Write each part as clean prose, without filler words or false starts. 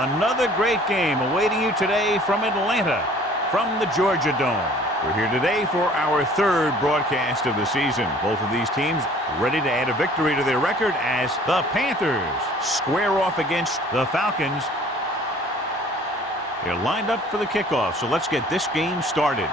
Another great game awaiting you today from Atlanta, from the Georgia Dome. We're here today for our third broadcast of the season. Both of these teams ready to add a victory to their record as the Panthers square off against the Falcons. They're lined up for the kickoff, so let's get this game started.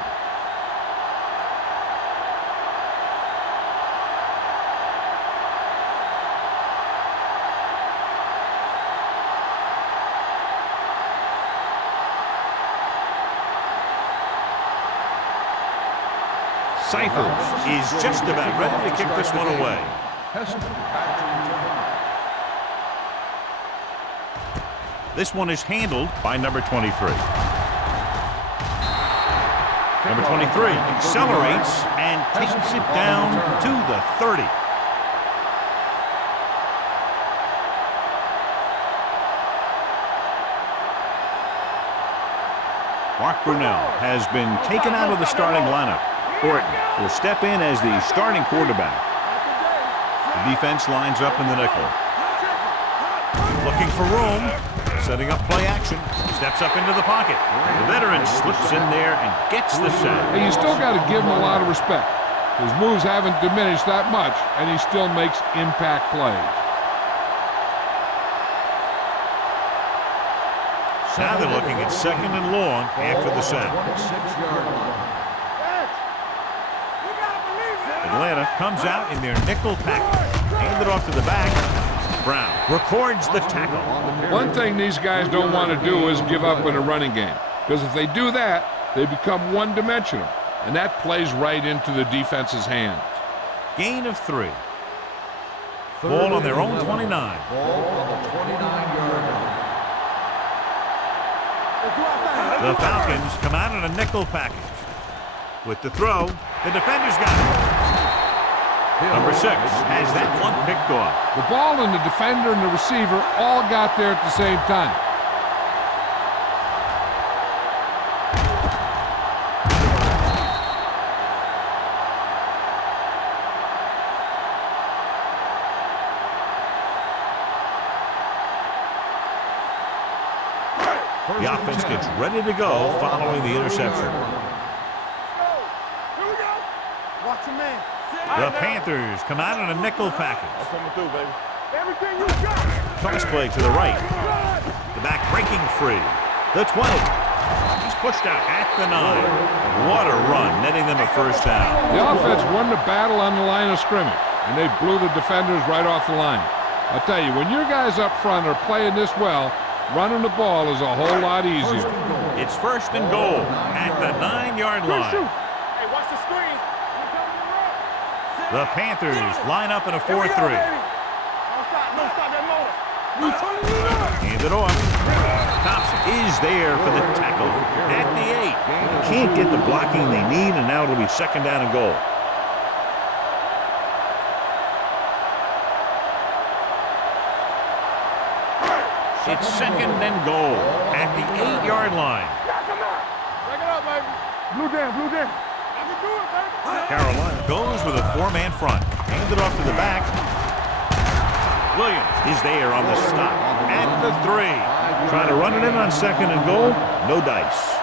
Cyphers is just about ready to kick this one away. This one is handled by number 23. Number 23 accelerates and takes it down to the 30. Mark Brunell has been taken out of the starting lineup. Orton will step in as the starting quarterback. The defense lines up in the nickel. Looking for room, setting up play action, steps up into the pocket. The veteran slips in there and gets the sack. Hey, you still got to give him a lot of respect. His moves haven't diminished that much, and he still makes impact plays. Now they're looking at second and long after the sack. Atlanta comes out in their nickel package. Handed off to the back. Brown records the tackle. One thing these guys don't want to do is give up in a running game, because if they do that, they become one-dimensional, and that plays right into the defense's hands. Gain of 3. Ball on their own 29. Ball on the 29-yard line. The Falcons come out in a nickel package. With the throw, the defender's got it. Number 6 has that one picked off. The ball and the defender and the receiver all got there at the same time. The offense gets ready to go following the interception. Watch your man. The Panthers come out in a nickel package. Coming through, baby. Everything you got. Toss play to the right. The back breaking free. The 20. He's pushed out at the 9. What a run, netting them a first down. The offense won the battle on the line of scrimmage, and they blew the defenders right off the line. I'll tell you, when your guys up front are playing this well, running the ball is a whole lot easier. It's first and goal at the 9-yard line. Hey, watch the screen. The Panthers line up in a 4-3. Don't stop that motor. Hand it off. Thompson is there for the tackle at the 8. Can't get the blocking they need, and now it'll be second down and goal. It's second and goal at the 8-yard line. Break it up, baby. Blue down, blue down. I can do it, baby. Carolina goes with a 4-man front. Handed off to the back. Williams is there on the stop at the 3. Trying to run it in on second and goal. No dice.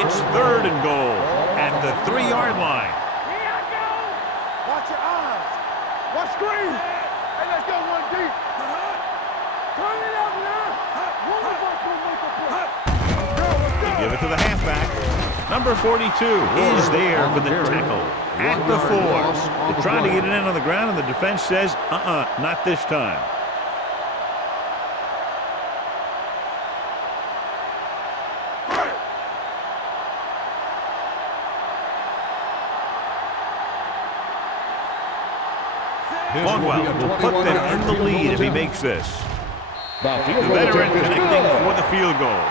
It's third and goal at the 3-yard line. Here I go. Watch your eyes. Watch screen. Hey, let's go one deep. Turn it up now. One of us will make a play. They give it to the halfback. Number 42 is there for the tackle at the 4. They're trying to get it in on the ground, and the defense says, not this time. Longwell will put them in the lead if he makes this. The veteran connecting for the field goal.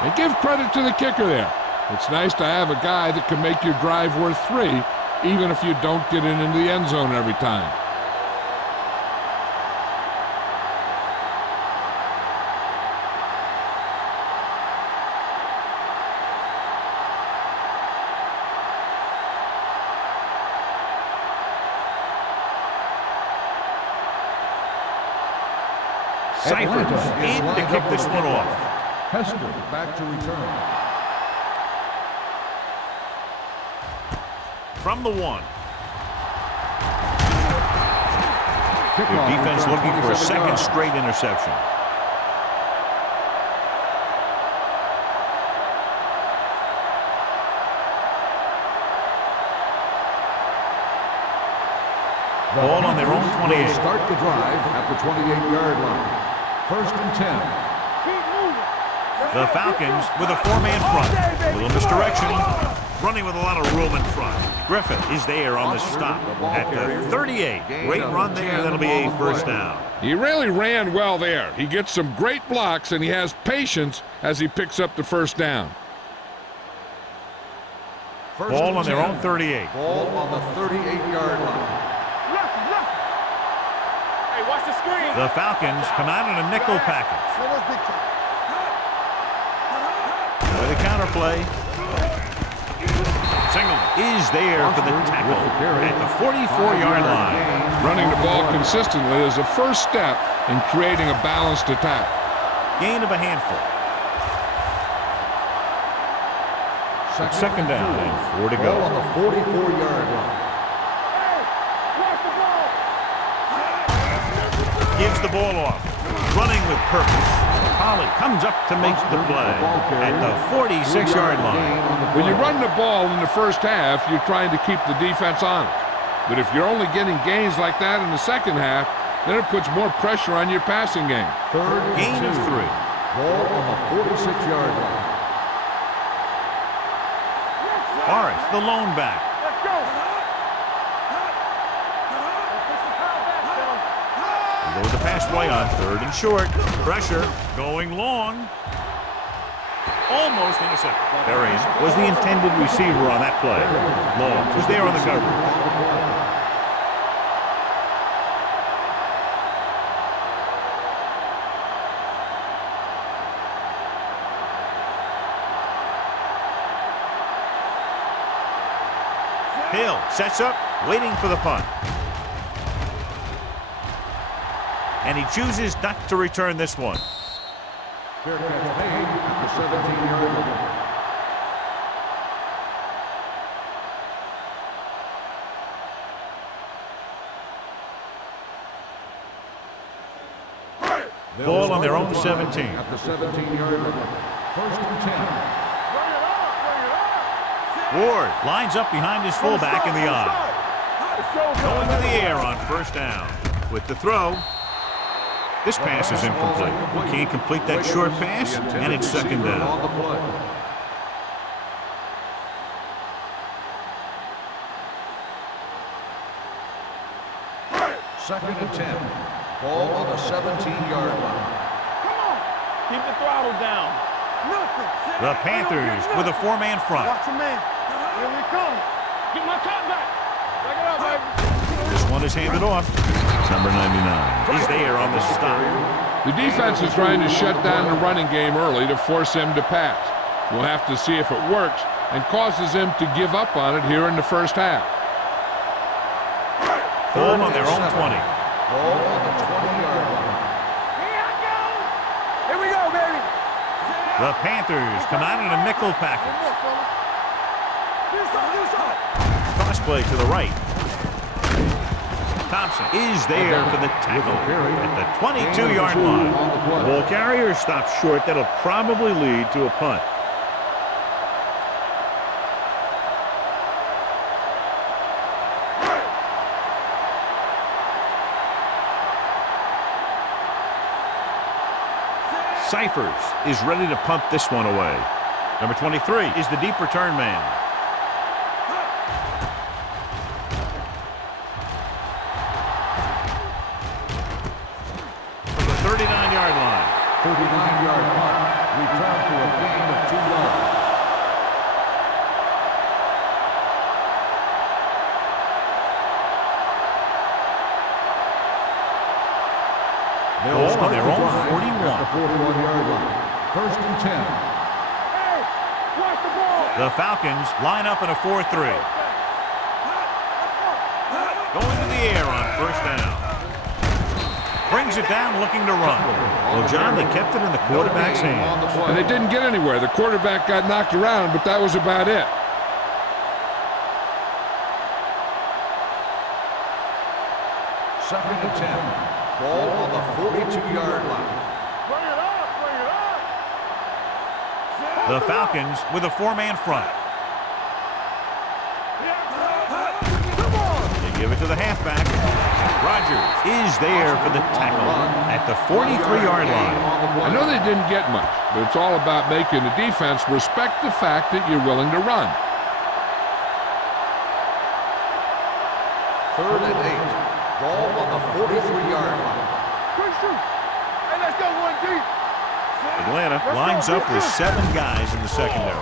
And give credit to the kicker there. It's nice to have a guy that can make your drive worth 3, even if you don't get it into the end zone every time. Cyphers in to kick this one off. Hester back to return. From the 1. Kickoff Their defense return, looking for a 27 second yards. straight interception. Ball on their own 28. Start the drive at the 28-yard line. 1st and 10. Keep moving. The Falcons with a 4-man front. A little misdirection. Running with a lot of room in front. Griffith is there on the stop at the 38. Great run there. That'll be a first down. He really ran well there. He gets some great blocks, and he has patience as he picks up the first down. Ball on their own 38. Ball on the 38-yard line. Hey, watch the screen. The Falcons come out in a nickel package. With a counterplay. Singleton is there for the tackle at the 44-yard line. Running the ball consistently is a first step in creating a balanced attack. Gain of a handful. Second down and 4 to Ball on go. the 44-yard line. Gives the ball off. Running with purpose. Pollard comes up to make the play at the 46-yard line. When you run the ball in the first half, you're trying to keep the defense honest. But if you're only getting gains like that in the second half, then it puts more pressure on your passing game. 3rd and Gain of 2. 3. Ball on the 46-yard line. Morris, the lone back. Let's go. He goes the pass play on 3rd and short. Pressure going long. Almost intercepted. Arian was the intended receiver on that play. Long was there on the coverage. Hill sets up, waiting for the punt. And he chooses not to return this one. Fair catch made at the 17-yard line. Ball on their own 17. At the 17-yard line. 1st and 10. Ward lines up behind his fullback in the eye. Going to the air on 1st down. With the throw. This pass is incomplete. He can't complete that short pass, and it's 2nd down. On the play. Second and 10. Ball on the 17-yard line. Come on. Keep the throttle down. Nothing. The Panthers with a 4-man front. Watch your man. Here we come. Get my cut back. Back it up, baby. This one is handed off. Number 99 is there on the stop. The defense is trying to shut down the running game early to force him to pass. We'll have to see if it works and causes him to give up on it here in the first half. Ball on their own 20. Ball on the 20-yard line. Here I go. Here we go, baby. The Panthers come out in a nickel package. This up. Cross play to the right. Thompson is there for the tackle at the 22-yard line. The ball carrier stops short. That'll probably lead to a punt. Cyphers is ready to punt this one away. Number 23 is the deep return man. From the 39-yard line. 39-yard punt. Return for a gain of 2 yards. Ball on their own 41. At the 41-yard line. 1st and 10. Hey, watch the ball. The Falcons line up in a 4-3. Going to the air on 1st down. Brings it down looking to run. Well, John, they kept it in the quarterback's hands. And they didn't get anywhere. The quarterback got knocked around, but that was about it. Second and 10. Ball on the 42-yard line. Bring it up, bring it up. The Falcons with a four-man front. They give it to the halfback. Rogers is there for the tackle at the 43-yard line. I know they didn't get much, but it's all about making the defense respect the fact that you're willing to run. Third and 8. Ball on the 43-yard line. Quick shoot. Hey, let's go one deep. Atlanta lines up with 7 guys in the secondary.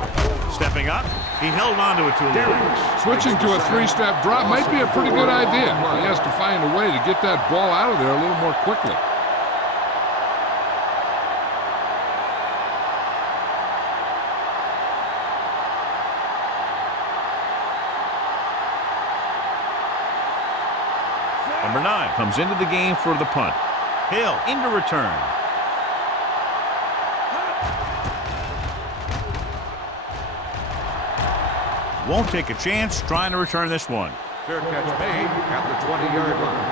Stepping up, he held on to it too long. Switching to a 3-step drop might be a pretty good idea. He has to find a way to get that ball out of there a little more quickly. Number 9 comes into the game for the punt. Hill into return. Won't take a chance trying to return this one. Fair catch made at the 20-yard line.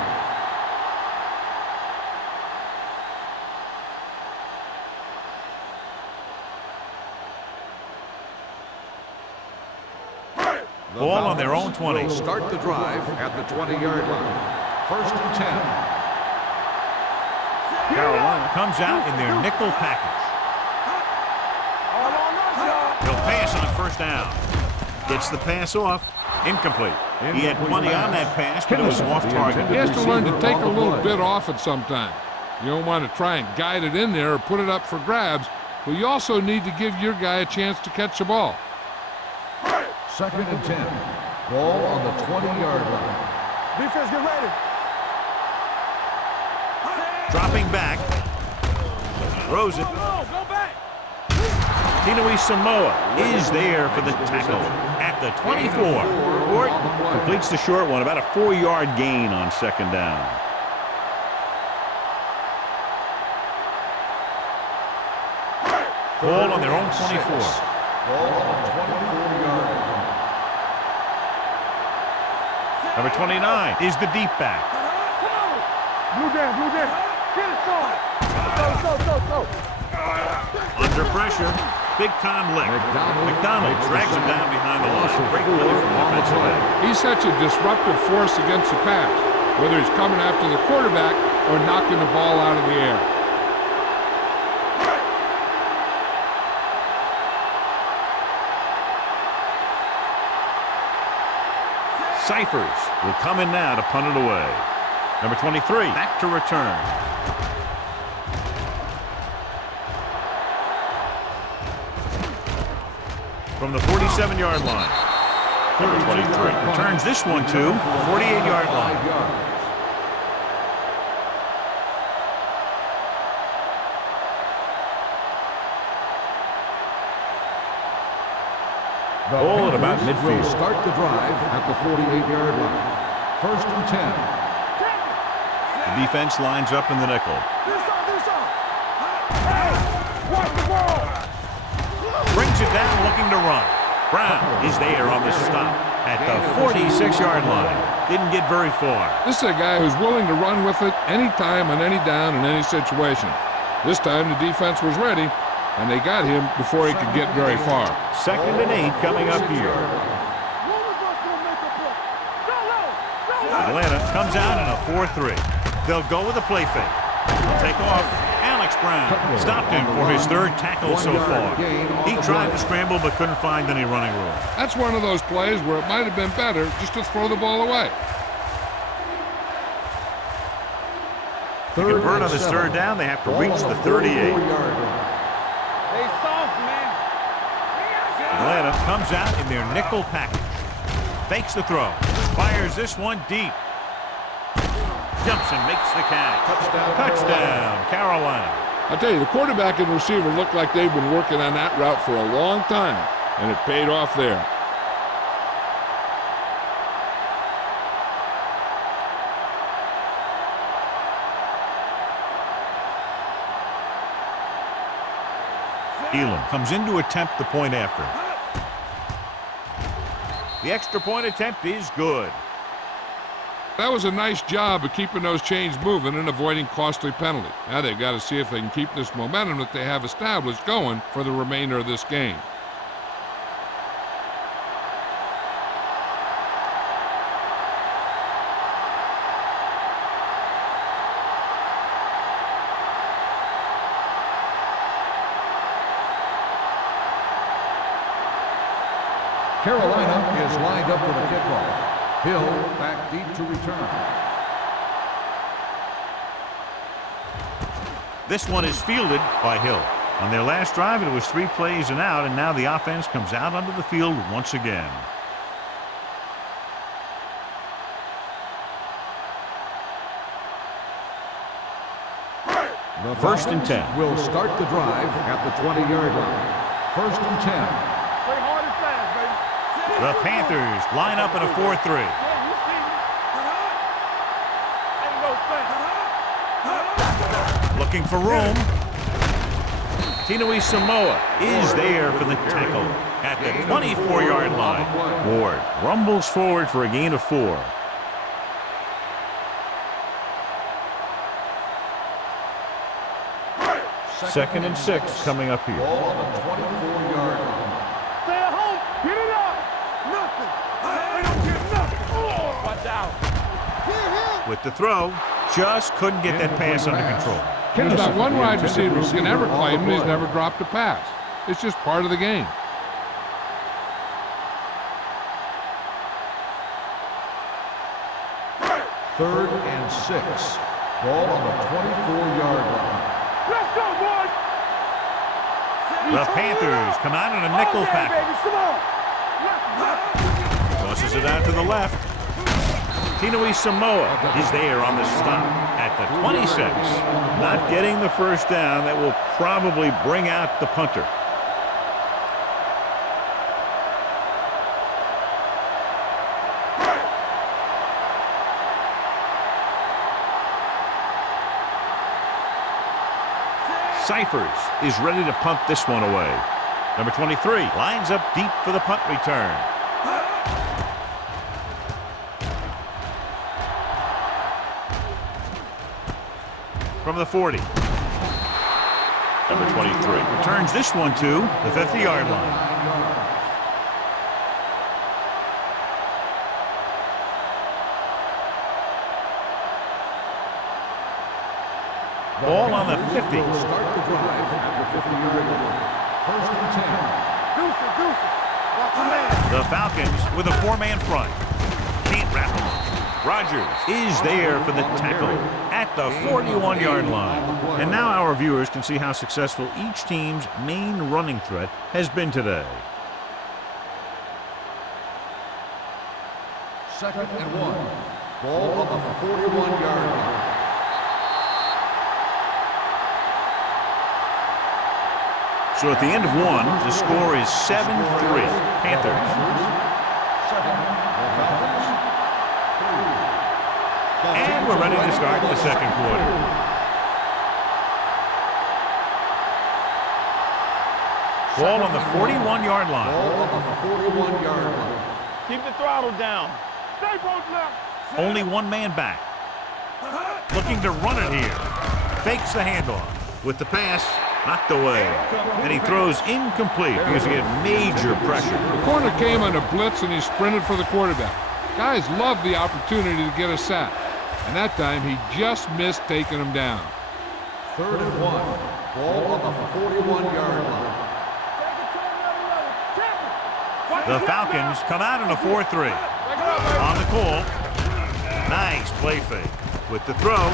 Ball on their own 20. Will start the drive at the 20-yard line. First and 10. Carolina comes out in their nickel package. He'll pass on first down. Gets the pass off. Incomplete. He had plenty on that pass, but it was off target. He has to learn to take a little bit off it sometime. You don't want to try and guide it in there or put it up for grabs, but you also need to give your guy a chance to catch the ball. Second and 10. Ball on the 20-yard line. Defense, get ready. Dropping back. Throws it. Go back. Tinui Samoa is there for the tackle at the 24. Ford completes the short one, about a 4-yard gain on second down. Ball on their own 24. Ball on the 24-yard line. Number 29 is the deep back. Blue down, blue down. Get it, go. Under pressure. Big time lick. McDonald drags him down behind the line. Great play from the defensive end. He's such a disruptive force against the pass, whether he's coming after the quarterback or knocking the ball out of the air. Cyphers will come in now to punt it away. Number 23 back to return. From the 47-yard line. Number 23 returns this one to the 48-yard line. Ball at about midfield. Start the drive at the 48-yard line. First and 10. The defense lines up in the nickel. Watch the ball. Brings it down looking to run. Brown is there on the stop at the 46-yard line. Didn't get very far. This is a guy who's willing to run with it anytime, on any down, in any situation. This time the defense was ready, and they got him before he could get very far. Second and 8 coming up here. Atlanta comes out in a 4-3. They'll go with a play fake. He'll take off. Alex Brown stopped him for his third tackle so far. He tried to scramble but couldn't find any running room. That's one of those plays where it might have been better just to throw the ball away. To convert on this third down, they have to reach the 38. They soft, man. Atlanta comes out in their nickel package. Fakes the throw. Fires this one deep. Jumps and makes the catch. Touchdown, Carolina. I'll tell you, the quarterback and receiver look like they've been working on that route for a long time, and it paid off there. Elam comes in to attempt the point after. The extra point attempt is good. That was a nice job of keeping those chains moving and avoiding costly penalty. Now they've got to see if they can keep this momentum that they have established going for the remainder of this game. Carolina is lined up for the kickoff. Hill back deep to return. This one is fielded by Hill. On their last drive, it was 3 plays and out, and now the offense comes out onto the field once again. The First and 10. Will start the drive at the 20-yard line. First and 10. Play hard and fast, baby. The Panthers line up in a 4-3. Yeah, you see me. Ain't no thing. Looking for room. Tinui Samoa is there for the tackle at the 24-yard line. Ward rumbles forward for a gain of 4. Second and 6 coming up here. Ball on the 24-yard line. Stay at home. Get it up. Nothing. I don't get nothing. Oh. Watch out. Here. With the throw, just couldn't get that pass under control. There's not one wide receiver who can ever claim that he's never dropped a pass. It's just part of the game. Third and 6. Ball on the 24-yard line. Let's go, boys. The Panthers come out in a nickel package. Baby, come on. Tosses it out to the left. Tinui Samoa is there on the stop at the 26. Not getting the first down. That will probably bring out the punter. Cyphers is ready to punt this one away. Number 23 lines up deep for the punt return. From the 40. Number 23 returns this one to the 50-yard line. Ball on the 50. Start the drive at the 50-yard line. First and 10. The Falcons with a 4-man front. Can't wrap them up. Rogers is there for the tackle at the 41-yard line. And now our viewers can see how successful each team's main running threat has been today. Second and 1. Ball on the 41-yard line. So at the end of 1, the score is 7-3. Panthers. 7. The Falcons. 3. And we're ready to start the second quarter. Ball on the 41-yard line. Ball on the 41-yard line. Keep the throttle down. Stay both left. Only one man back. Looking to run it here. Fakes the handoff. With the pass, knocked away. And he throws incomplete because he had major pressure. The corner came on a blitz and he sprinted for the quarterback. Guys love the opportunity to get a sack. And that time he just missed taking him down. Third and 1. Ball on the 41-yard line. The Falcons come out in a 4-3. On the call. Nice play fake. With the throw,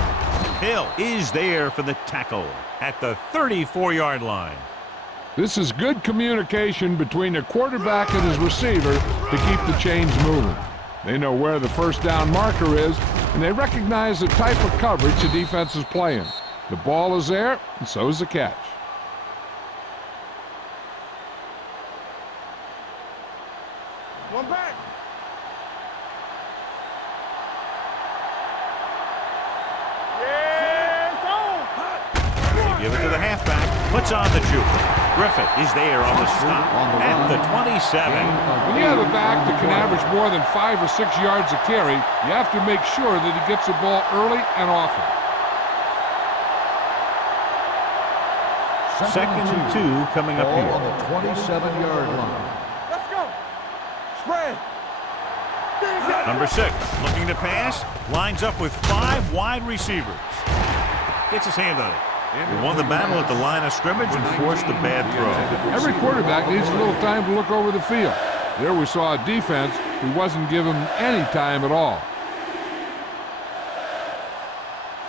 Hill is there for the tackle at the 34-yard line. This is good communication between the quarterback and his receiver to keep the chains moving. They know where the first down marker is, and they recognize the type of coverage the defense is playing. The ball is there, and so is the catch. One back. Give it to the halfback. Puts on the juke. Griffith is there on the stop at the 27. When you have a back that can average more than 5 or 6 yards a carry, you have to make sure that he gets the ball early and often. Second and 2 coming up Ball here. on the 27-yard line. Let's go. Spread. Number 6 looking to pass. Lines up with 5 wide receivers. Gets his hand on it. He won the battle at the line of scrimmage and forced the bad throw. Every quarterback needs a little time to look over the field. There we saw a defense who wasn't given any time at all.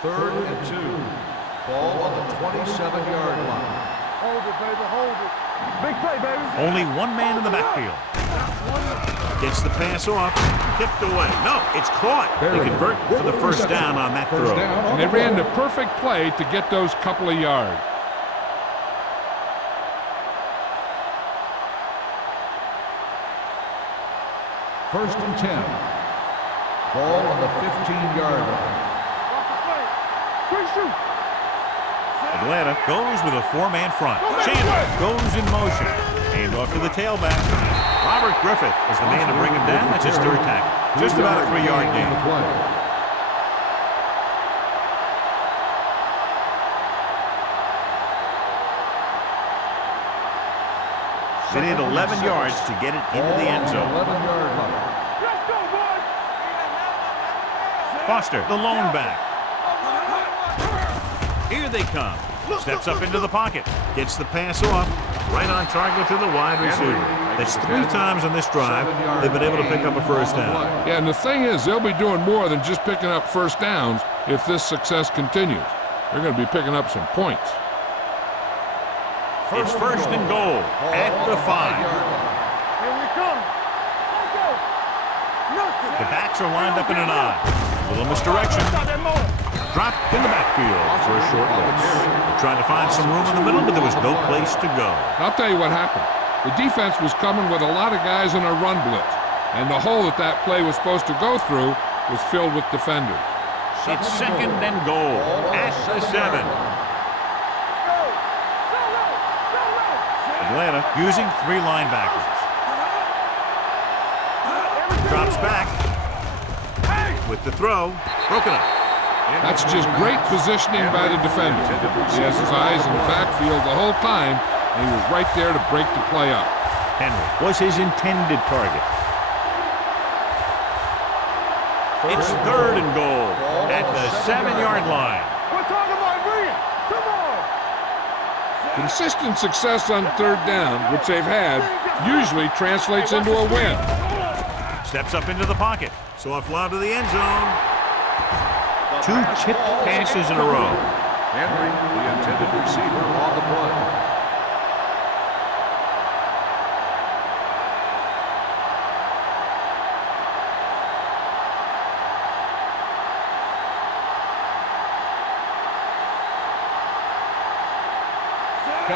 Third and 2. Ball on the 27-yard line. Hold it, baby. Hold it. Big play, baby. Only one man in the backfield. Gets the pass off. Tipped away. No, it's caught. They convert for the first down on that throw. And they ran the perfect play to get those couple of yards. First and 10. Ball on the 15-yard line. Watch the play. Quick shoot. Atlanta goes with a 4-man front. Chandler goes in motion. Hand off to the tailback. Robert Griffith is the man to bring him down. That's his third tackle. Just about a 3-yard gain. They need 11 yards to get it into the end zone. 11-yard line. Let's go, boys. Foster, the lone back. Here they come. Steps up into the pocket. Gets the pass off. Right on target to the wide receiver. That's 3 times on this drive they've been able to pick up a first down. Yeah, and the thing is, they'll be doing more than just picking up first downs if this success continues. They're going to be picking up some points. It's first and goal at the 5. Here we come. Let's go. Nothing. The backs are lined up in an I. Little misdirection. Dropped in the backfield for a short loss. Trying to find some room in the middle, but there was no place to go. I'll tell you what happened. The defense was coming with a lot of guys in a run blitz, and the hole that play was supposed to go through was filled with defenders. It's second and goal at the 7. Atlanta using 3 linebackers. Drops back with the throw. Broken up. That's just great positioning by the defender. He has his eyes in the backfield the whole time, and he was right there to break the play up. Henry was his intended target. It's third and goal at the 7-yard line. We're talking about brilliant. Come on. Consistent success on third down, which they've had, usually translates into a win. Steps up into the pocket. Soft lob to the end zone. 2 tipped passes in a row. Henry, the intended receiver, on the play.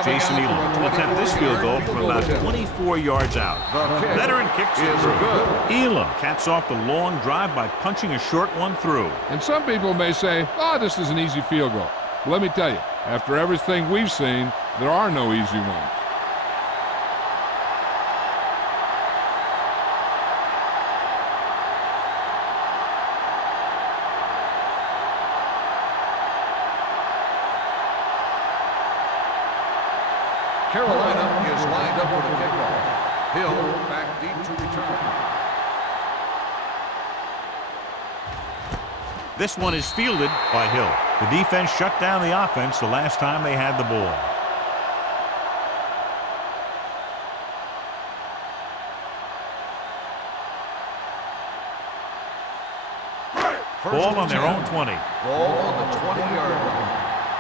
Jason Elam will attempt this field goal from about 24 yards out. Veteran kicks it through. Elam caps off the long drive by punching a short one through. And some people may say, oh, this is an easy field goal. Well, let me tell you, after everything we've seen, there are no easy ones. Carolina is lined up for the kickoff. Hill back deep to return. This one is fielded by Hill. The defense shut down the offense the last time they had the ball. Ball on their own 20. Ball on the 20-yard line.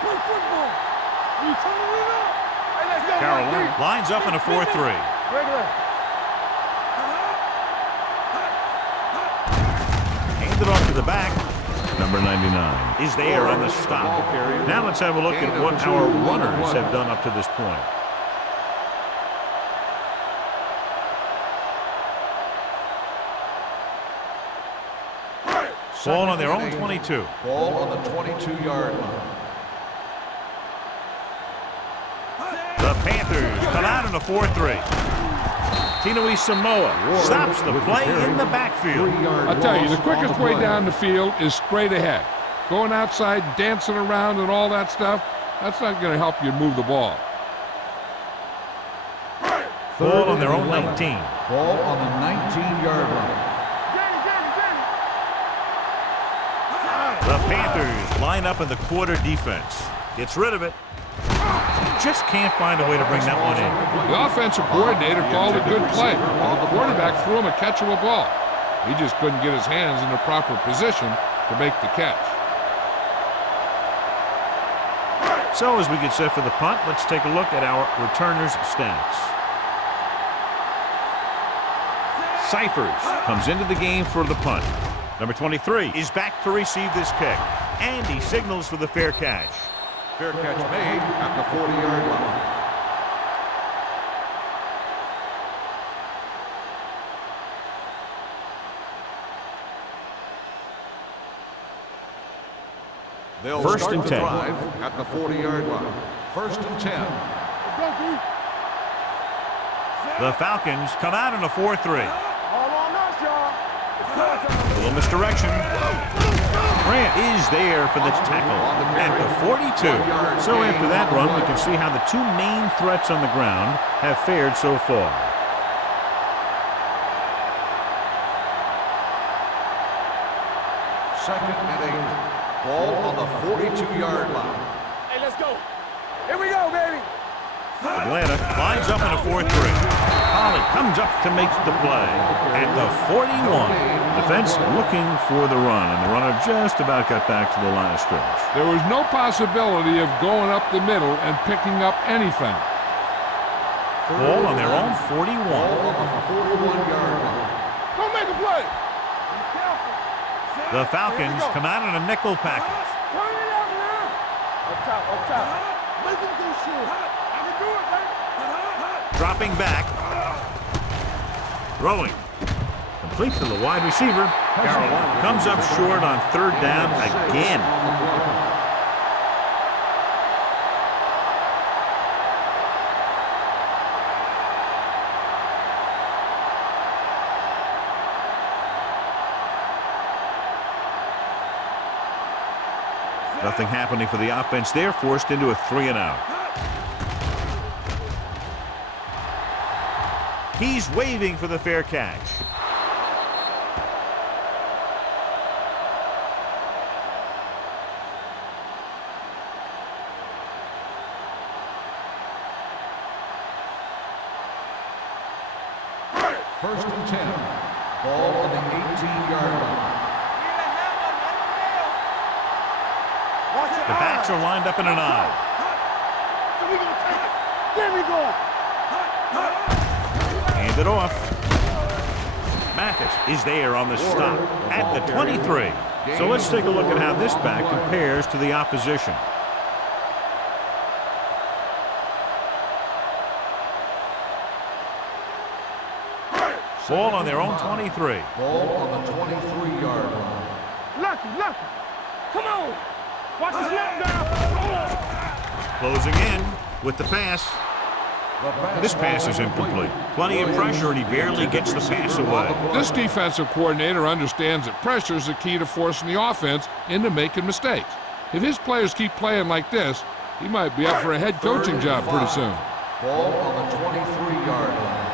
Play football. You turn it up. Hey, let's go. Carolina lines up in a 4-3. Regular. Handed off to the back. Number 99 is there on the stop. Now let's have a look at what our runners have done up to this point. Ball on their own 22. Ball on the 22-yard line. The Panthers come out in a 4-3. Tinui Samoa stops the play in the backfield. I'll tell you, the quickest way down the field is straight ahead. Going outside, dancing around and all that stuff, that's not going to help you move the ball. Ball on their own 19. Ball on the 19-yard line. The Panthers line up in the quarter defense. Gets rid of it. Just can't find a way to bring that one in. The offensive coordinator called a good play. The quarterback threw him a catchable ball. He just couldn't get his hands in the proper position to make the catch. So as we get set for the punt, let's take a look at our returners' stats. Cyphers comes into the game for the punt. Number 23 is back to receive this kick. And he signals for the fair catch. Fair catch made at the 40-yard line. They'll First start and the 10. drive at the 40-yard line. First and 10. The Falcons come out in a 4-3. All on us, y'all. A little misdirection. Grant is there for the tackle at the 42. So after that run, we can see how the two main threats on the ground have fared so far. Second and 8. Ball on the 42-yard line. Hey, let's go. Here we go, baby. Atlanta lines up in a 4-3. Holly comes up to make the play at the 41. Defense looking for the run, and the runner just about got back to the line of scrimmage. There was no possibility of going up the middle and picking up anything. Ball on their own 41. Ball on the 41-yard line. Don't make a play. The Falcons come out in a nickel package. Turn it up now. Up top, up top. Make him do shit. I can do it, baby. Dropping back. Throwing. Complete to the wide receiver. Carroll comes up short on third down again. Nothing happening for the offense there, forced into a 3-and-out. He's waving for the fair catch. First and 10. Ball on the 18-yard line. The backs are lined up in an eye. So we gonna take it. There we go. Hand it off. Mathis is there on the stop at the 23. So let's take a look at how this back compares to the opposition. Ball on their own 23. Ball on the 23-yard line. Lucky, lucky. Come on. Watch the snap down. Closing in with the pass. This pass is incomplete. Plenty of pressure, and he barely gets the pass away. This defensive coordinator understands that pressure is the key to forcing the offense into making mistakes. If his players keep playing like this, he might be up for a head coaching job pretty soon. Ball on the 23-yard line.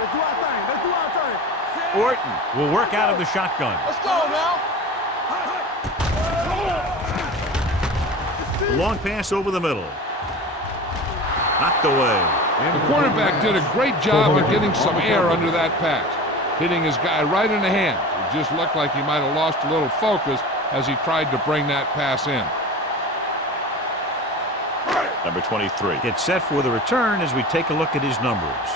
Let's do our thing. Let's do our thing. Orton will work out of the shotgun. Let's go now. The long pass over the middle. Knocked away. The quarterback did a great job of getting some air under that pass, hitting his guy right in the hand. It just looked like he might have lost a little focus as he tried to bring that pass in. Number 23 gets set for the return as we take a look at his numbers.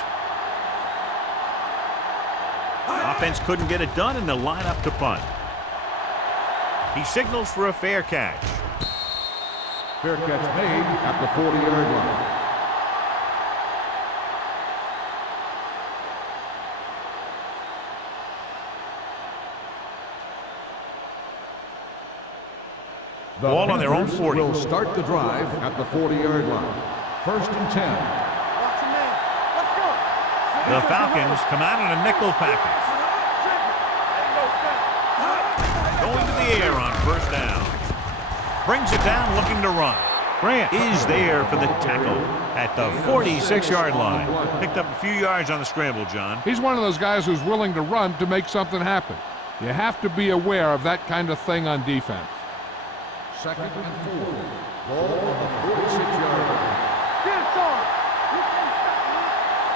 Offense couldn't get it done, and they'll line up to punt. He signals for a fair catch. Fair catch made at the 40-yard line. Ball on their own 40. Will start the drive at the 40-yard line. First and 10. The Falcons come out in a nickel package. Going to the air on first down. Brings it down looking to run. Grant is there for the tackle at the 46-yard line. Picked up a few yards on the scramble, John. He's one of those guys who's willing to run to make something happen. You have to be aware of that kind of thing on defense. 2nd and 4. Ball on the 46-yard line.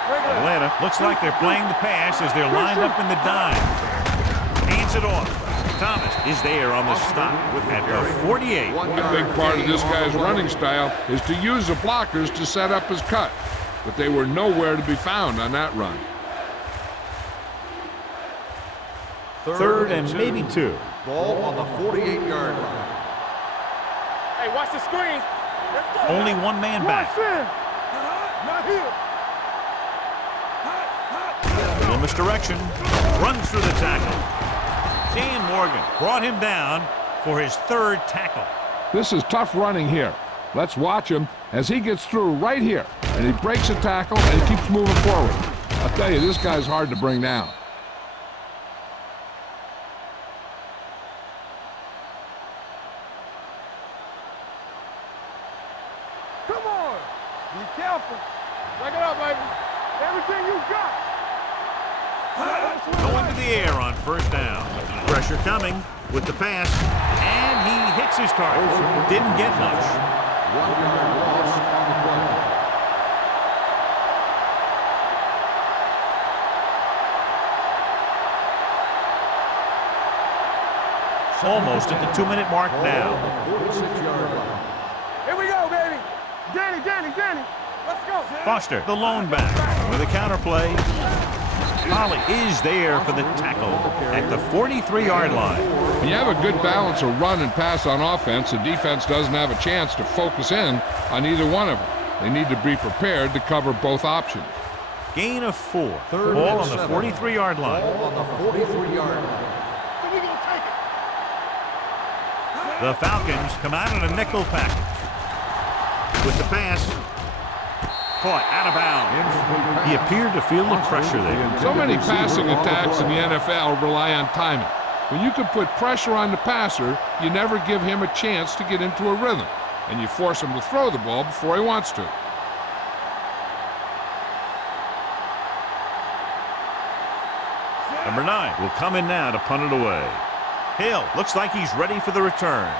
Atlanta looks like they're playing the pass as they're lined up in the dime. Hands it off. Thomas is there on the stop at the 48. A big part of this guy's running style is to use the blockers to set up his cut, but they were nowhere to be found on that run. 3rd and maybe 2. Ball on the 48-yard line. Hey, watch the screen. Only one man back. Not here. Little misdirection. Runs through the tackle. Dan Morgan brought him down for his 3rd tackle. This is tough running here. Let's watch him as he gets through right here, and he breaks a tackle and he keeps moving forward. I'll tell you, this guy's hard to bring down. Come on. Be careful. Back it up, baby. Everything you got. Going to the air on first down. Pressure coming with the pass, and he hits his target. Didn't get much. 1-yard loss on the play. Almost at the 2-minute mark now. 46-yard line. Here we go, baby. Danny. Let's go. Foster, the lone back, with a counter play. Holly is there for the tackle at the 43-yard line. When you have a good balance of run and pass on offense, the defense doesn't have a chance to focus in on either one of them. They need to be prepared to cover both options. Gain of 4. 3rd Ball and on the 7. 43-yard line. Ball on the 43-yard line. So we gonna take it. The Falcons come out in a nickel package. With the pass, caught out of bounds. He appeared to feel the pressure there. So many passing attacks in the NFL rely on timing. When you can put pressure on the passer, you never give him a chance to get into a rhythm, and you force him to throw the ball before he wants to. Number 9 will come in now to punt it away. Hill looks like he's ready for the return.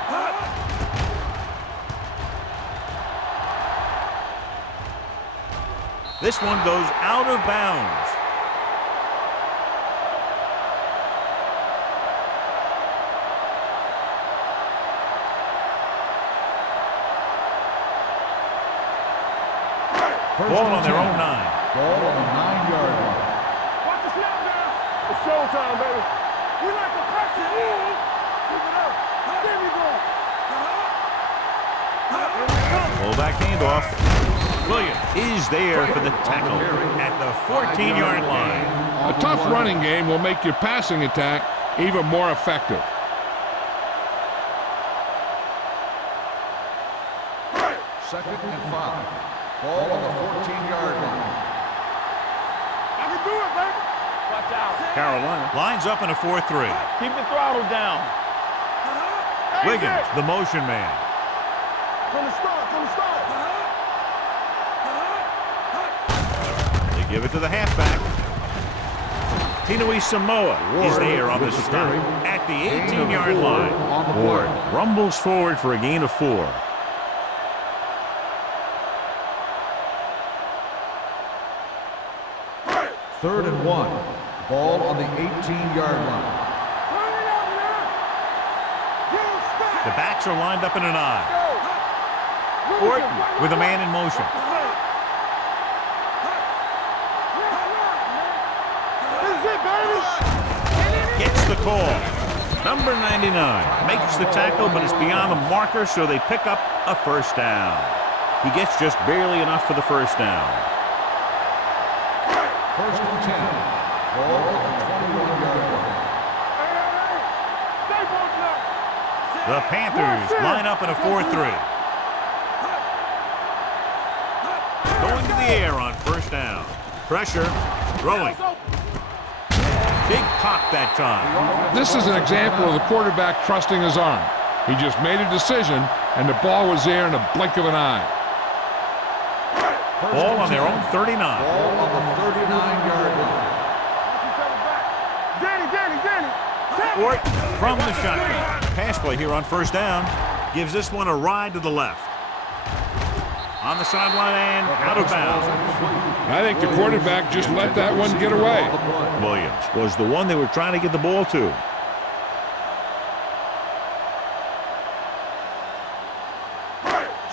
This one goes out of bounds. Ball on their own 9. Ball on the 9-yard line. Watch the snap now. It's showtime, baby. We like to press the rules. Keep it up. There we go. Fullback handoff. Williams is there for the tackle at the 14-yard line. A tough running game will make your passing attack even more effective. Second and 5. Ball on the 14-yard line. I can do it, baby. Watch out. Carolina lines up in a 4-3. Keep the throttle down. Wiggins, the motion man. From the start. They give it to the halfback. Tinui Samoa is there on the stop at the 18-yard line. Ward rumbles forward for a gain of 4. Third and 1. Ball on the 18-yard line. The backs are lined up in an I. Orton with a man in motion. Gets the call. Number 99 makes the tackle, but it's beyond the marker, so they pick up a first down. He gets just barely enough for the first down. First and 10. Ball on the 21-yard line. The Panthers line up in a 4-3. Going to the air on first down. Pressure. Throwing. Big pop that time. This is an example of the quarterback trusting his arm. He just made a decision, and the ball was there in a blink of an eye. Ball on their own 39. Ball on the 39-yard line. Fort from the shotgun. Pass play here on first down. Gives this one a ride to the left. On the sideline and out of bounds. I think the quarterback just let that one get away. Williams was the one they were trying to get the ball to.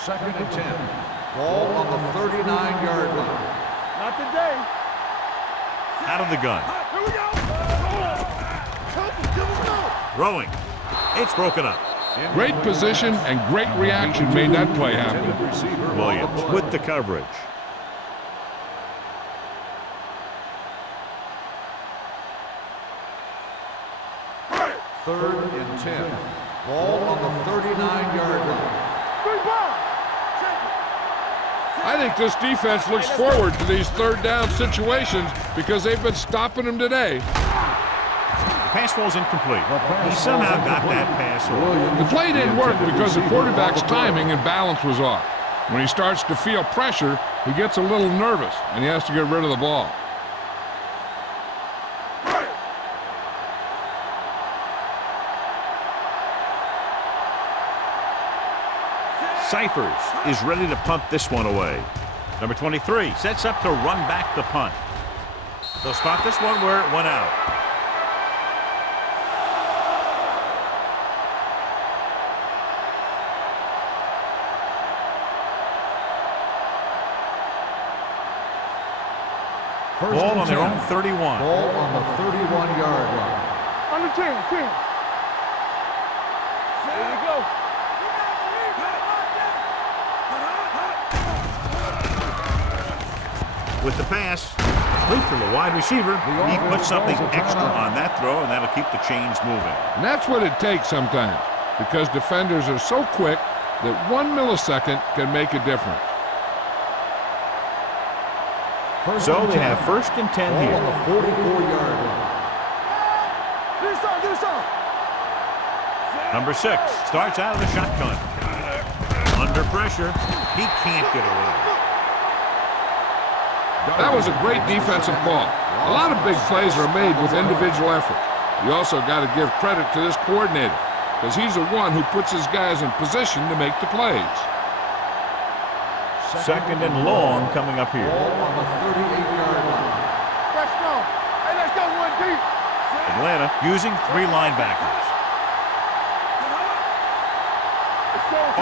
Second and 10. Ball on the 39-yard line. Not today. Out of the gun. Here we go. Throwing. It's broken up. Great position and great reaction made that play happen. Williams with the coverage. Third and 10. Ball on the 39-yard line. I think this defense looks forward to these third down situations because they've been stopping them today. The pass ball's incomplete. He somehow got that pass off. The play didn't work because the quarterback's timing and balance was off. When he starts to feel pressure, he gets a little nervous, and he has to get rid of the ball. Cyphers is ready to punt this one away. Number 23 sets up to run back the punt. They'll spot this one where it went out. Ball on their own 31. Ball on the 31-yard line. Under 10. There we go. With the pass, complete to the wide receiver. He puts something extra on that throw, and that'll keep the chains moving. And that's what it takes sometimes, because defenders are so quick that 1 millisecond can make a difference. So they have first and 10 Ball here. on the 44-yard line. Do some. Number 6 starts out of the shotgun. Under pressure, he can't get away. That was a great defensive call. A lot of big plays are made with individual effort. You also got to give credit to this coordinator, because he's the one who puts his guys in position to make the plays. Second and long coming up here. Ball on the 38-yard line. Let's go. Hey, let's go one deep. Atlanta using 3 linebackers.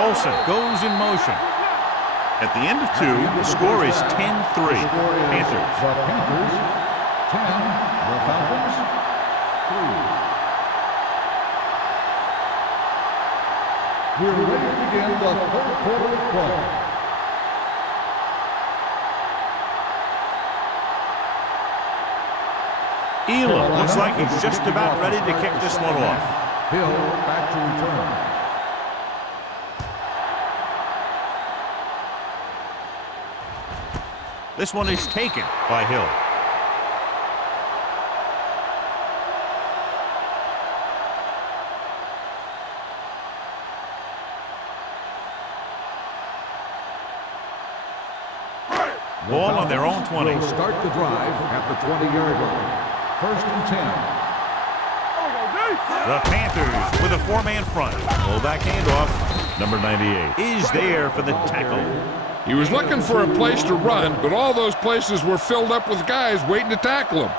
Olsen goes in motion. At the end of 2, the score is 10-3. Panthers. The Panthers 10, the Falcons 3. We're ready to begin the third quarter of play. Elam looks like he's just about ready to kick this one off. Hill back to return. This one is taken by Hill. Ball on their own 20. Will start the drive at the 20-yard line. First and 10. The Panthers with a 4-man front. Fullback handoff. Number 98 is there for the tackle. He was looking for a place to run, but all those places were filled up with guys waiting to tackle him.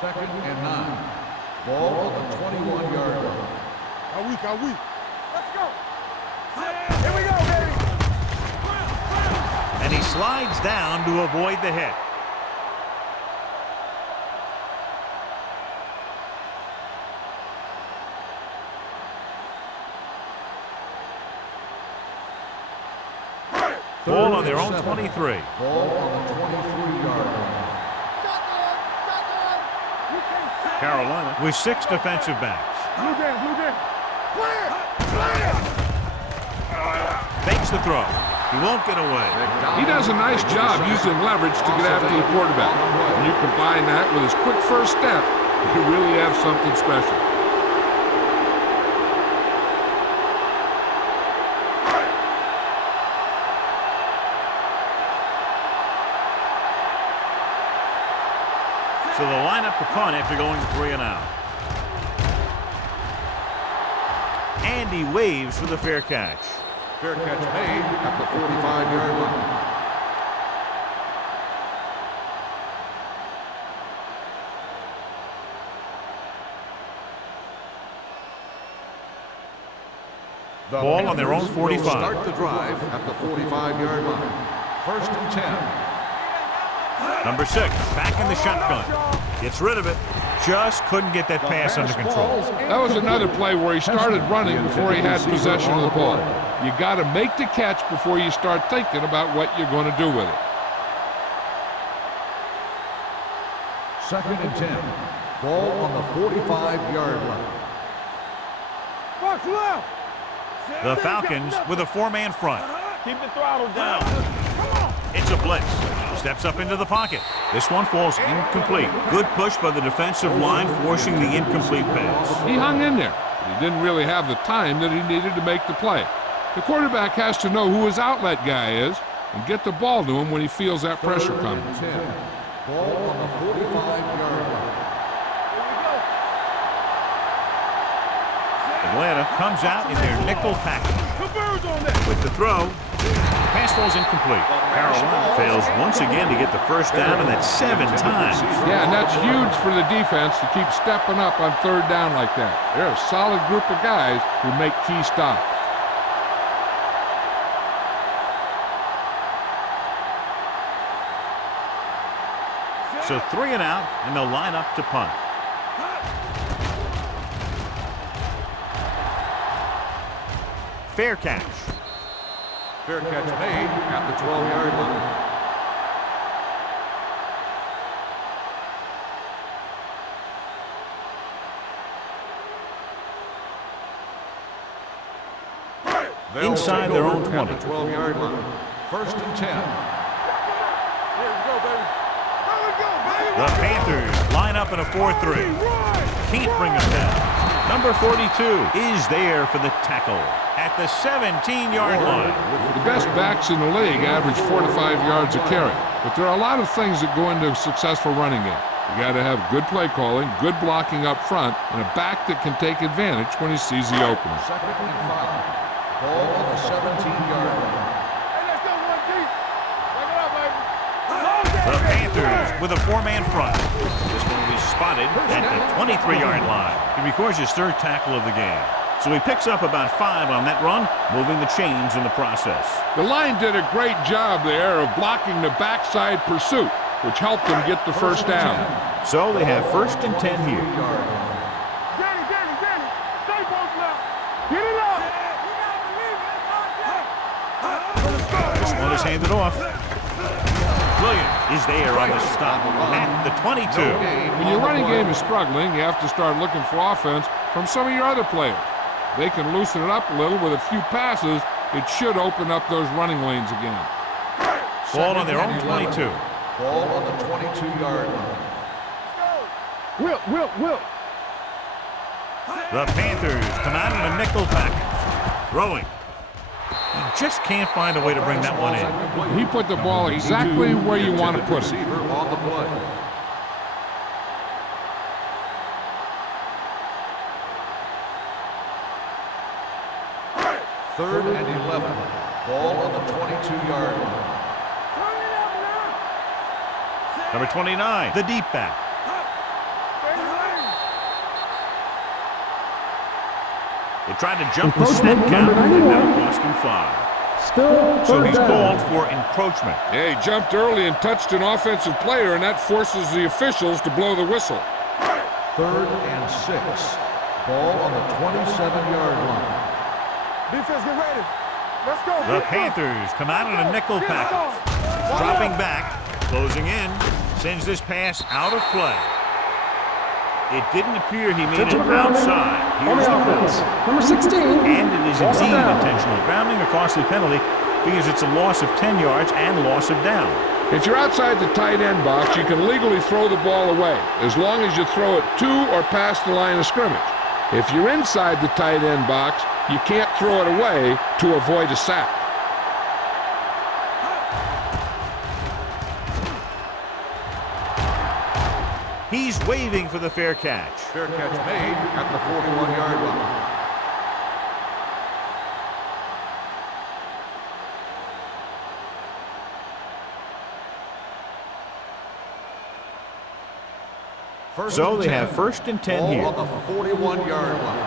Second and 9. Ball on the 21-yard line. Are we? Let's go. Here we go, baby. And he slides down to avoid the hit. Ball on their own 23. Ball on the 23-yard line. Carolina with 6 defensive backs. Blue down. Fakes fakes the throw. He won't get away. He does a nice job using leverage to get after the quarterback. When you combine that with his quick first step, you really have something special. So the lineup to punt after going 3 and out. And he waves for the fair catch. Fair catch made at the 45-yard line. The Ball on their own Panthers will 45. Start the drive at the 45-yard line. 1st and 10. Number 6, back in the shotgun. Gets rid of it. Just couldn't get that pass under control. That was another play where he started running before he had possession of the ball. You got to make the catch before you start thinking about what you're going to do with it. 2nd and 10. Ball on the 45-yard line. Box left. The Falcons with a 4-man front. Keep the throttle down. It's a blitz. Steps up into the pocket. This one falls incomplete. Good push by the defensive line, forcing the incomplete pass. He hung in there, but he didn't really have the time that he needed to make the play. The quarterback has to know who his outlet guy is and get the ball to him when he feels that pressure coming. 10. Ball on the 45-yard line. Atlanta comes out in their nickel package. With the throw, pass falls incomplete. Carolina fails once again to get the first down, and that's 7 times. Yeah, and that's huge for the defense to keep stepping up on 3rd down like that. They're a solid group of guys who make key stops. So 3 and out, and they'll line up to punt. Fair catch. Fair catch made at the 12-yard line. Inside their own 20. At the 12-yard line. 1st and 10. The Panthers line up in a 4-3. Can't bring them down. Number 42 is there for the tackle at the 17-yard line. The best backs in the league average 4 to 5 yards a carry, but there are a lot of things that go into a successful running game. You got to have good play calling, good blocking up front, and a back that can take advantage when he sees the opening. 2nd and 5. Ball on the 17-yard line. The Panthers with a 4-man front. This one will be spotted at the 23-yard line. He records his 3rd tackle of the game. So he picks up about 5 on that run, moving the chains in the process. The line did a great job there of blocking the backside pursuit, which helped them get the first down. So they have 1st and 10 here. Danny, stay both left. Get it up. This one is handed off. Williams is there on the stop at the 22. When your running game is struggling, you have to start looking for offense from some of your other players. They can loosen it up a little with a few passes. It should open up those running lanes again. Ball on their own 22. Ball on the 22-yard line. Will. The Panthers come out in a nickel package. Throwing. He just can't find a way to bring that one in. He put the ball exactly where you want to put it. Receiver on the play. Third and 11. Ball on the 22-yard line. Number 29, the deep back. They tried to jump the snap count, and that'll cost him 5. So he's called for encroachment. Yeah, he jumped early and touched an offensive player, and that forces the officials to blow the whistle. 3rd and 6. Ball on the 27-yard line. Defense, get ready. Let's go. The Panthers come out in a nickel package. Dropping back, closing in, sends this pass out of play. It didn't appear he made it outside. On Here's the the offense, full. number 16. And it is Loss of indeed down. intentional grounding, a costly penalty, because it's a loss of 10 yards and loss of down. If you're outside the tight end box, you can legally throw the ball away, as long as you throw it to or past the line of scrimmage. If you're inside the tight end box, you can't throw it away to avoid a sack. He's waving for the fair catch. Fair catch made at the 41-yard line. So they have 1st and 10 here. On the 41-yard line.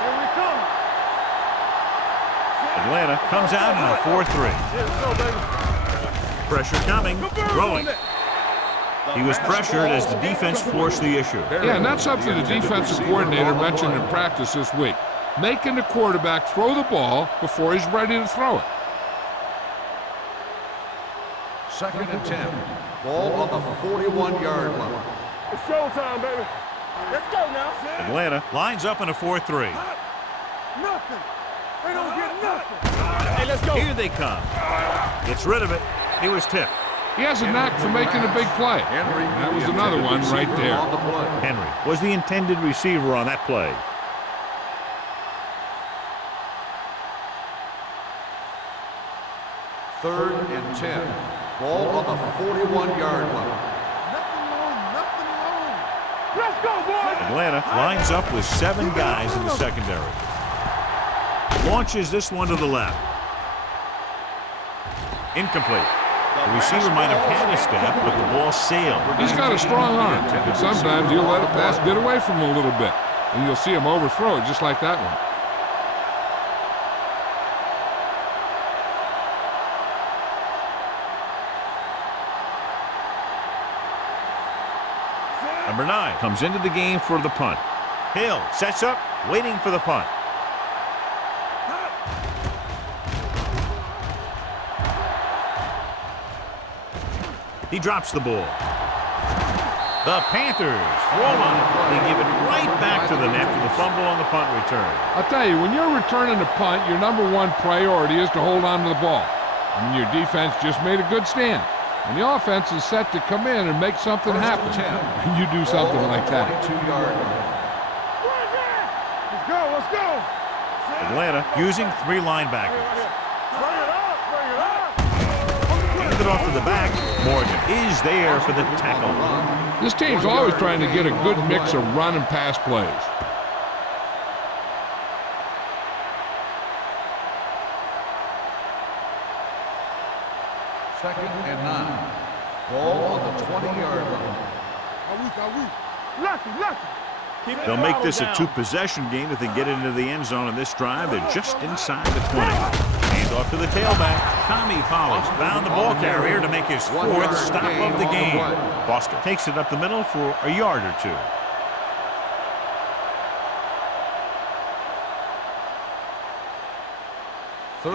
Here we come. Atlanta comes out in a 4-3. Let's go, baby. Pressure coming, throwing. He was pressured as the defense forced the issue. Yeah, and that's something the defensive coordinator mentioned in practice this week. Making the quarterback throw the ball before he's ready to throw it. 2nd and 10. Ball on the 41-yard line. It's showtime, baby. Let's go now. Atlanta lines up in a 4-3. Nothing. They don't get nothing. Hey, let's go. Here they come. Gets rid of it. He was tipped. He has a knack for making a big play. Henry, That was the another one intended right receiver there. on the play. Henry was the intended receiver on that play. Third and 10. Ball on the 41-yard line. Nothing long, nothing long. Let's go, boys. Atlanta lines up with 7 guys in the secondary. Launches this one to the left. Incomplete. The receiver might have had a step, but the ball sailed. He's got a strong arm, but sometimes he'll let a pass get away from him a little bit, and you'll see him overthrow it just like that one. Number 9 comes into the game for the punt. Hill sets up, waiting for the punt. He drops the ball. The Panthers throw on it. They give it right back to the net for the fumble on the punt return. I'll tell you, when you're returning a punt, your number one priority is to hold on to the ball. And your defense just made a good stand. And the offense is set to come in and make something happen. And you do something like that. 22-yard line. Let's go, let's go. Atlanta using 3 linebackers. Bring it up, bring it up. Handed off to the back. Morgan is there for the tackle. This team's always trying to get a good mix of run and pass plays. Second and 9. Ball on the 20-yard line. Lucky. They'll make this a 2-possession game if they get into the end zone in this drive. They're just inside the 20. Hand off to the tailback. Tommy Powers found the ball carrier to make his 4th stop of the game. Foster takes it up the middle for a yard or 2.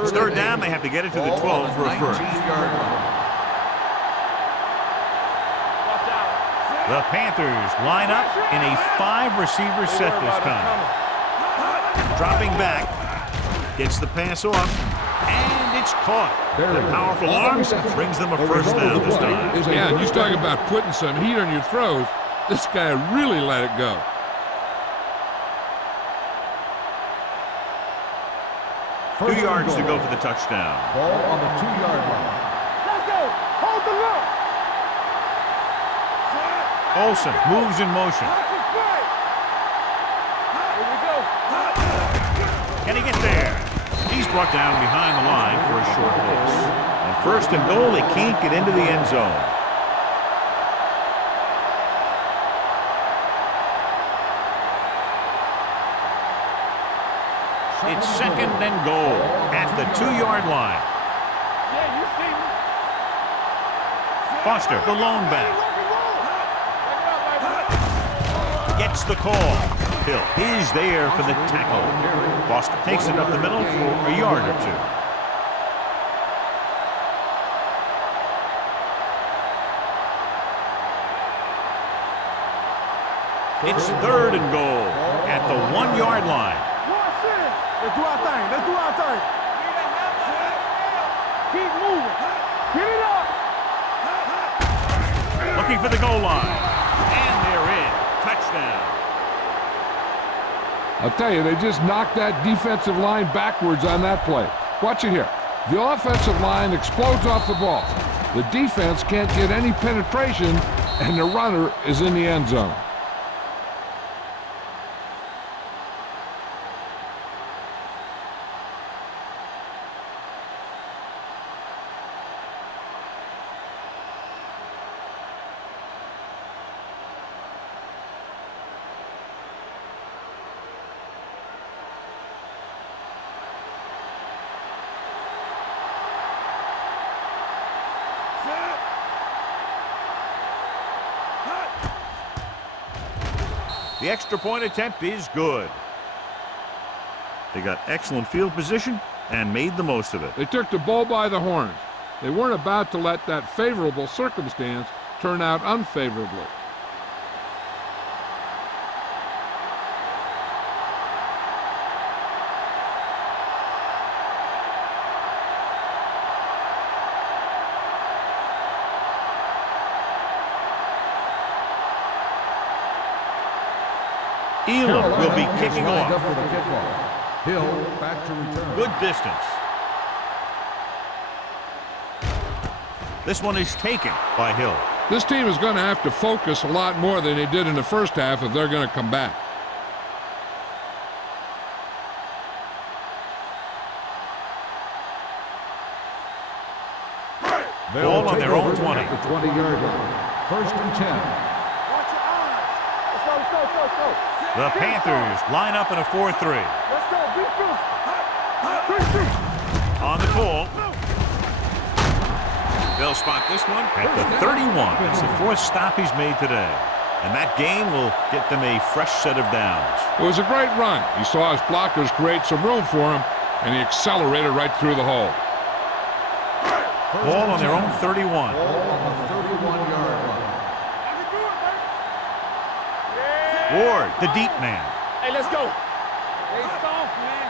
It's third down. They have to get it to the 12 for a first. 19-yard line. The Panthers line up in a 5-receiver set this time. Dropping back, gets the pass off, and it's caught. The powerful arms brings them a first down this time. Yeah, and you talk about putting some heat on your throws. This guy really let it go. Two yards to go for the touchdown. Ball on the 2-yard line. Let's go. Hold the look. Olsen moves in motion. Here we go. Can he get there? He's brought down behind the line for a short loss. On 1st and goal, they can't get into the end zone. It's 2nd and goal at the 2-yard line. Yeah, you see me. Foster, the lone back, gets the call. Hill is there for the tackle. Foster takes it up the middle for a yard or 2. It's 3rd and goal at the 1-yard line. Watch it. Let's do our thing. Let's do our thing. Keep moving. Get it up. Looking for the goal line. And they're in. Touchdown. I'll tell you, they just knocked that defensive line backwards on that play. Watch it here. The offensive line explodes off the ball. The defense can't get any penetration, and the runner is in the end zone. The extra point attempt is good. They got excellent field position and made the most of it. They took the bull by the horns. They weren't about to let that favorable circumstance turn out unfavorably. Elam will be kicking off. For the kickoff. Hill back to return. Good distance. This one is taken by Hill. This team is going to have to focus a lot more than they did in the first half if they're going to come back. Ball on their own 20. At the 20-yard line. 1st and 10. Watch your eyes. Let's go, let's go, let's go, let's go. The Panthers line up in a 4-3. Let's go. Be fierce. On the call. They'll spot this one at the 31. It's the 4th stop he's made today. And that gain will get them a fresh set of downs. It was a great run. He saw his blockers create some room for him, and he accelerated right through the hole. Ball on their own 31. Ball on the 31-yard line. Ward, the deep man. Hey, let's go. Stay soft, man.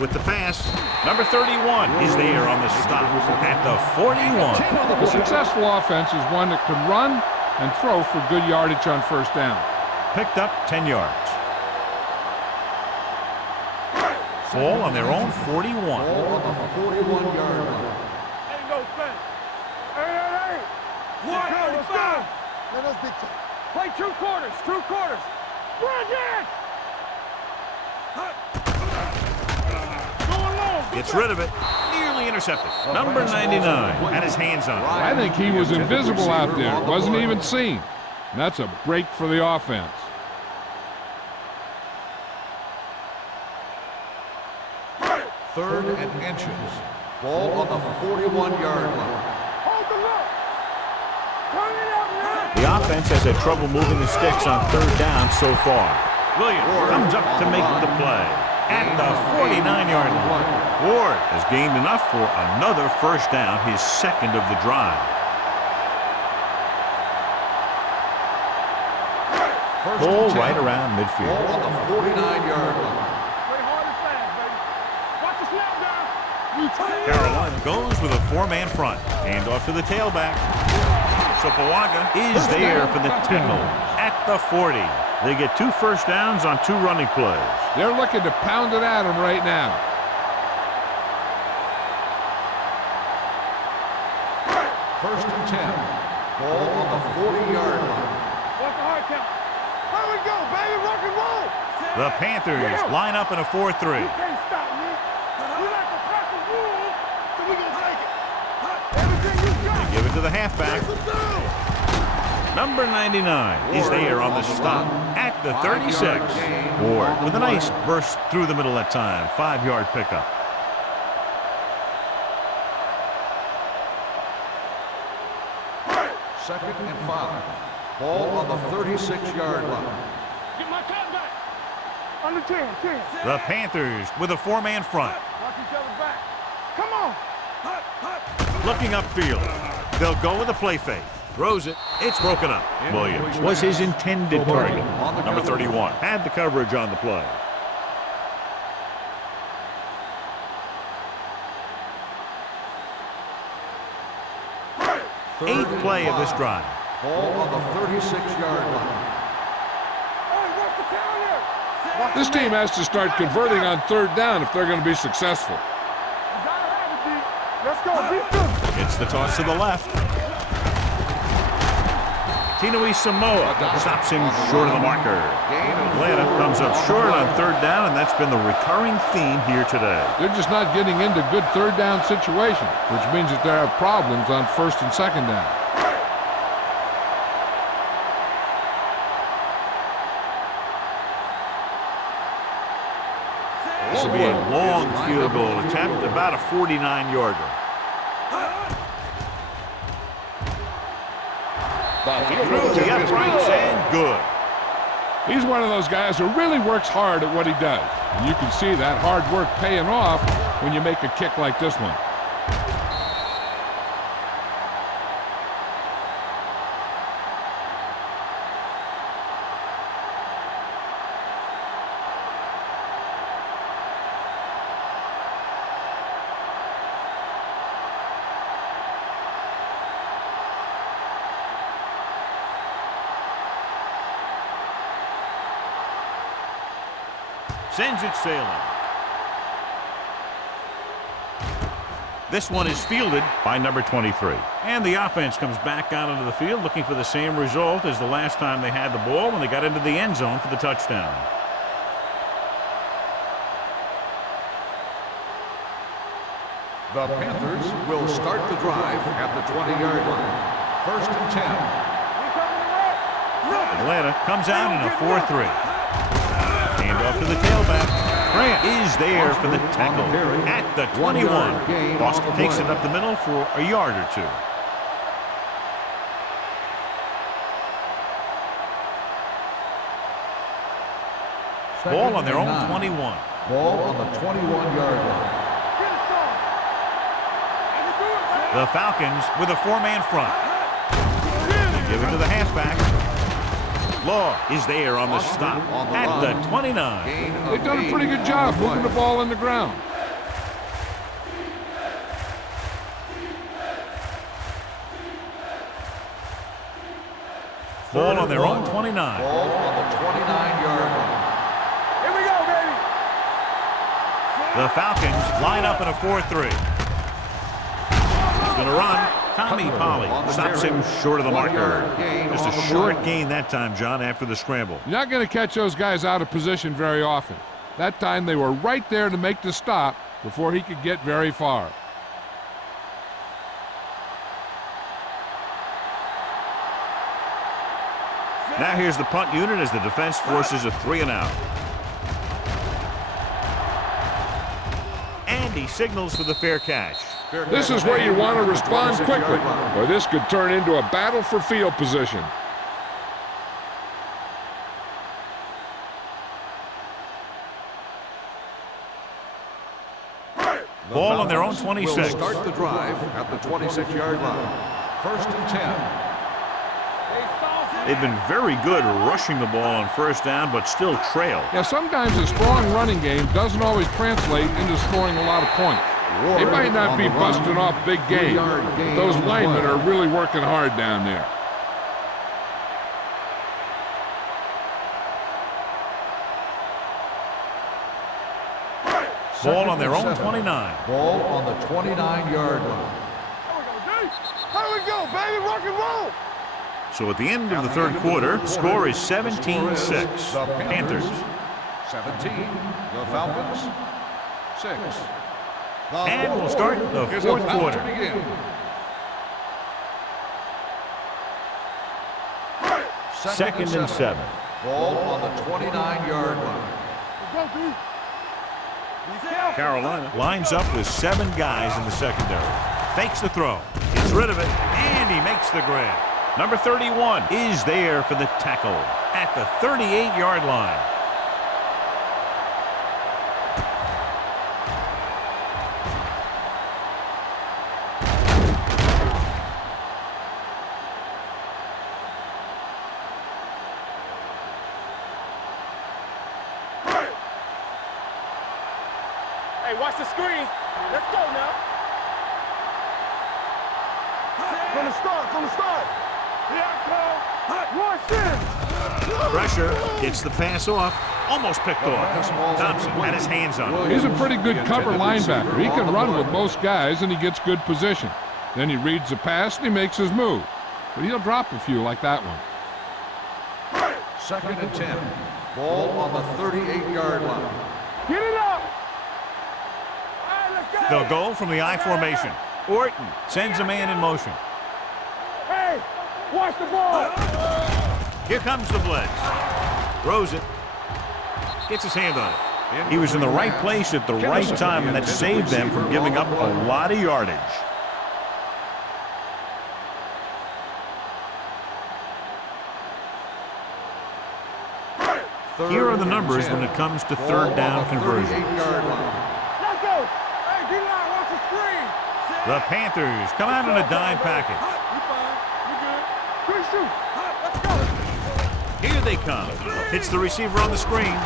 With the pass, number 31 is there on the stop at the 41. A successful offense is one that can run and throw for good yardage on 1st down. Picked up 10 yards. Ball on their own 41. Ball on the 41-yard line. Hey, no thing. Hey. Let's go. Let us dictate. Play 2 quarters. 2 quarters. Bring it. Gets rid of it. Nearly intercepted. Number 99 had his hands on it. I think he was invisible out there. Wasn't even seen. And that's a break for the offense. Third and inches. Ball on the 41-yard line. Hold the look. Turn it up now. The offense has had trouble moving the sticks on 3rd down so far. Williams comes up to make the play at the 49-yard line. Ward has gained enough for another 1st down, his 2nd of the drive. Ball right around midfield. Ball on the 49-yard line. Play hard and fast, baby. Watch the snap down. Carolina goes with a 4-man front. Hand off to the tailback. Sopoaga is there for the tackle at the 40. They get 2 first downs on 2 running plays. They're looking to pound it at him right now. First and 10. Ball on the 40-yard line. Watch the hard count. Here we go, baby. Rock and roll. The Panthers line up in a 4-3. You can't stop me. We like to pack the rules, so we gonna take it. Everything you got. Give it to the halfback. Number 99 is there on the stop at the 36. Ward with a nice burst through the middle that time. 5-yard pickup. Second and 5. Ball on the 36-yard line. Get my cut back. Under 10. The Panthers with a 4-man front. Watch each other back. Come on. Looking upfield. They'll go with a play fake. Throws it. It's broken up. Williams was his intended target. Number 31 had the coverage on the play. Eighth play of this drive. Ball on the 36-yard line. This team has to start converting on third down if they're going to be successful. Let's go. It's the toss to the left. Tinui Samoa stops him short of the marker. Atlanta comes up short on third down, and that's been the recurring theme here today. They're just not getting into good third down situations, which means that they have problems on first and second down. This will be a long field goal attempt, about a 49-yarder. Through the uprights and good. He's one of those guys who really works hard at what he does. And you can see that hard work paying off when you make a kick like this one. Sends it sailing. This one is fielded by number 23. And the offense comes back out into the field looking for the same result as the last time they had the ball when they got into the end zone for the touchdown. The Panthers will start the drive at the 20-yard line. First and 10. Atlanta comes out in a 4-3. Hand off to the tailback. Grant is there for the tackle at the 21. Boston takes it up the middle for a yard or two. Ball on their own 21. Ball on the 21-yard line. The Falcons with a four-man front. They give it to the halfback. Law is there on the stop at the 29. They've done a pretty good job moving the ball in the ground. Ball on their own 29. Ball on the 29-yard line. Here we go, baby. The Falcons line up in a 4-3. He's going to run. Tommy Polly stops him short of the marker. Just a short gain that time, John, after the scramble. You're not going to catch those guys out of position very often. That time they were right there to make the stop before he could get very far. Now here's the punt unit as the defense forces a 3-and-out. And he signals for the fair catch. This is where you want to respond quickly, or this could turn into a battle for field position. Ball on their own 26. Will start the drive at the 26-yard line. First and 10. They've been very good rushing the ball on first down, but still trail. Yeah, sometimes a strong running game doesn't always translate into scoring a lot of points. They might not be busting off big games, but those linemen are really working hard down there. Ball on their own 29. Ball on the 29-yard line. Here we go, baby. Rock and roll. So at the end of the third quarter, the score is 17-6. The Panthers. 17. The Falcons 6. And we'll start the Is fourth about quarter. to begin. Second and 7. Ball on the 29-yard line. Let's go, B. Be careful. Carolina lines up with 7 guys in the secondary. Fakes the throw. Gets rid of it, and he makes the grab. Number 31 is there for the tackle at the 38-yard line. Hey, watch the screen. Let's go now. From the start, from the start. Here I come. Watch this. Pressure gets the pass off. Almost picked off. Thompson had his hands on it. He's a pretty good cover linebacker. He can run with most guys, and he gets good position. Then he reads the pass, and he makes his move. But he'll drop a few like that one. 2nd and 10. Ball on the 38-yard line. Get it up. All right, let's go. They'll go from the I formation. Orton sends a man in motion. Hey, watch the ball. Here comes the blitz. Throws it. Gets his hand on it. He was in the right place at the right time, and that saved them from giving up a lot of yardage. Here are the numbers when it comes to third down conversions. Let's go. Hey, D-line, watch the screen. The Panthers come out in a dime package. You fine. You good. Good shoot. Let's go. Here they come. Hits the receiver on the screen.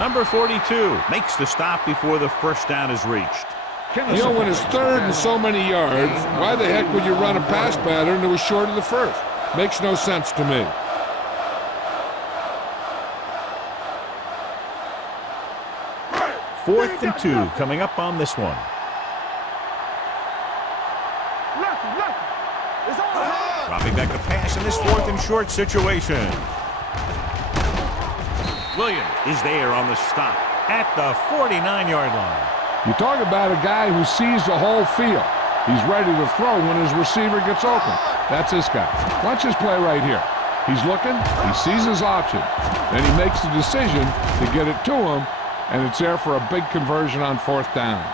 Number 42 makes the stop before the first down is reached. You know, when it's third and so many yards, why the heck would you run a pass pattern that was short of the first? Makes no sense to me. Fourth and 2 coming up on this one. Dropping back to pass in this 4th and short situation. Williams is there on the stop at the 49-yard line. You talk about a guy who sees the whole field. He's ready to throw when his receiver gets open. That's this guy. Watch this play right here. He's looking, he sees his option, then he makes the decision to get it to him, and it's there for a big conversion on 4th down.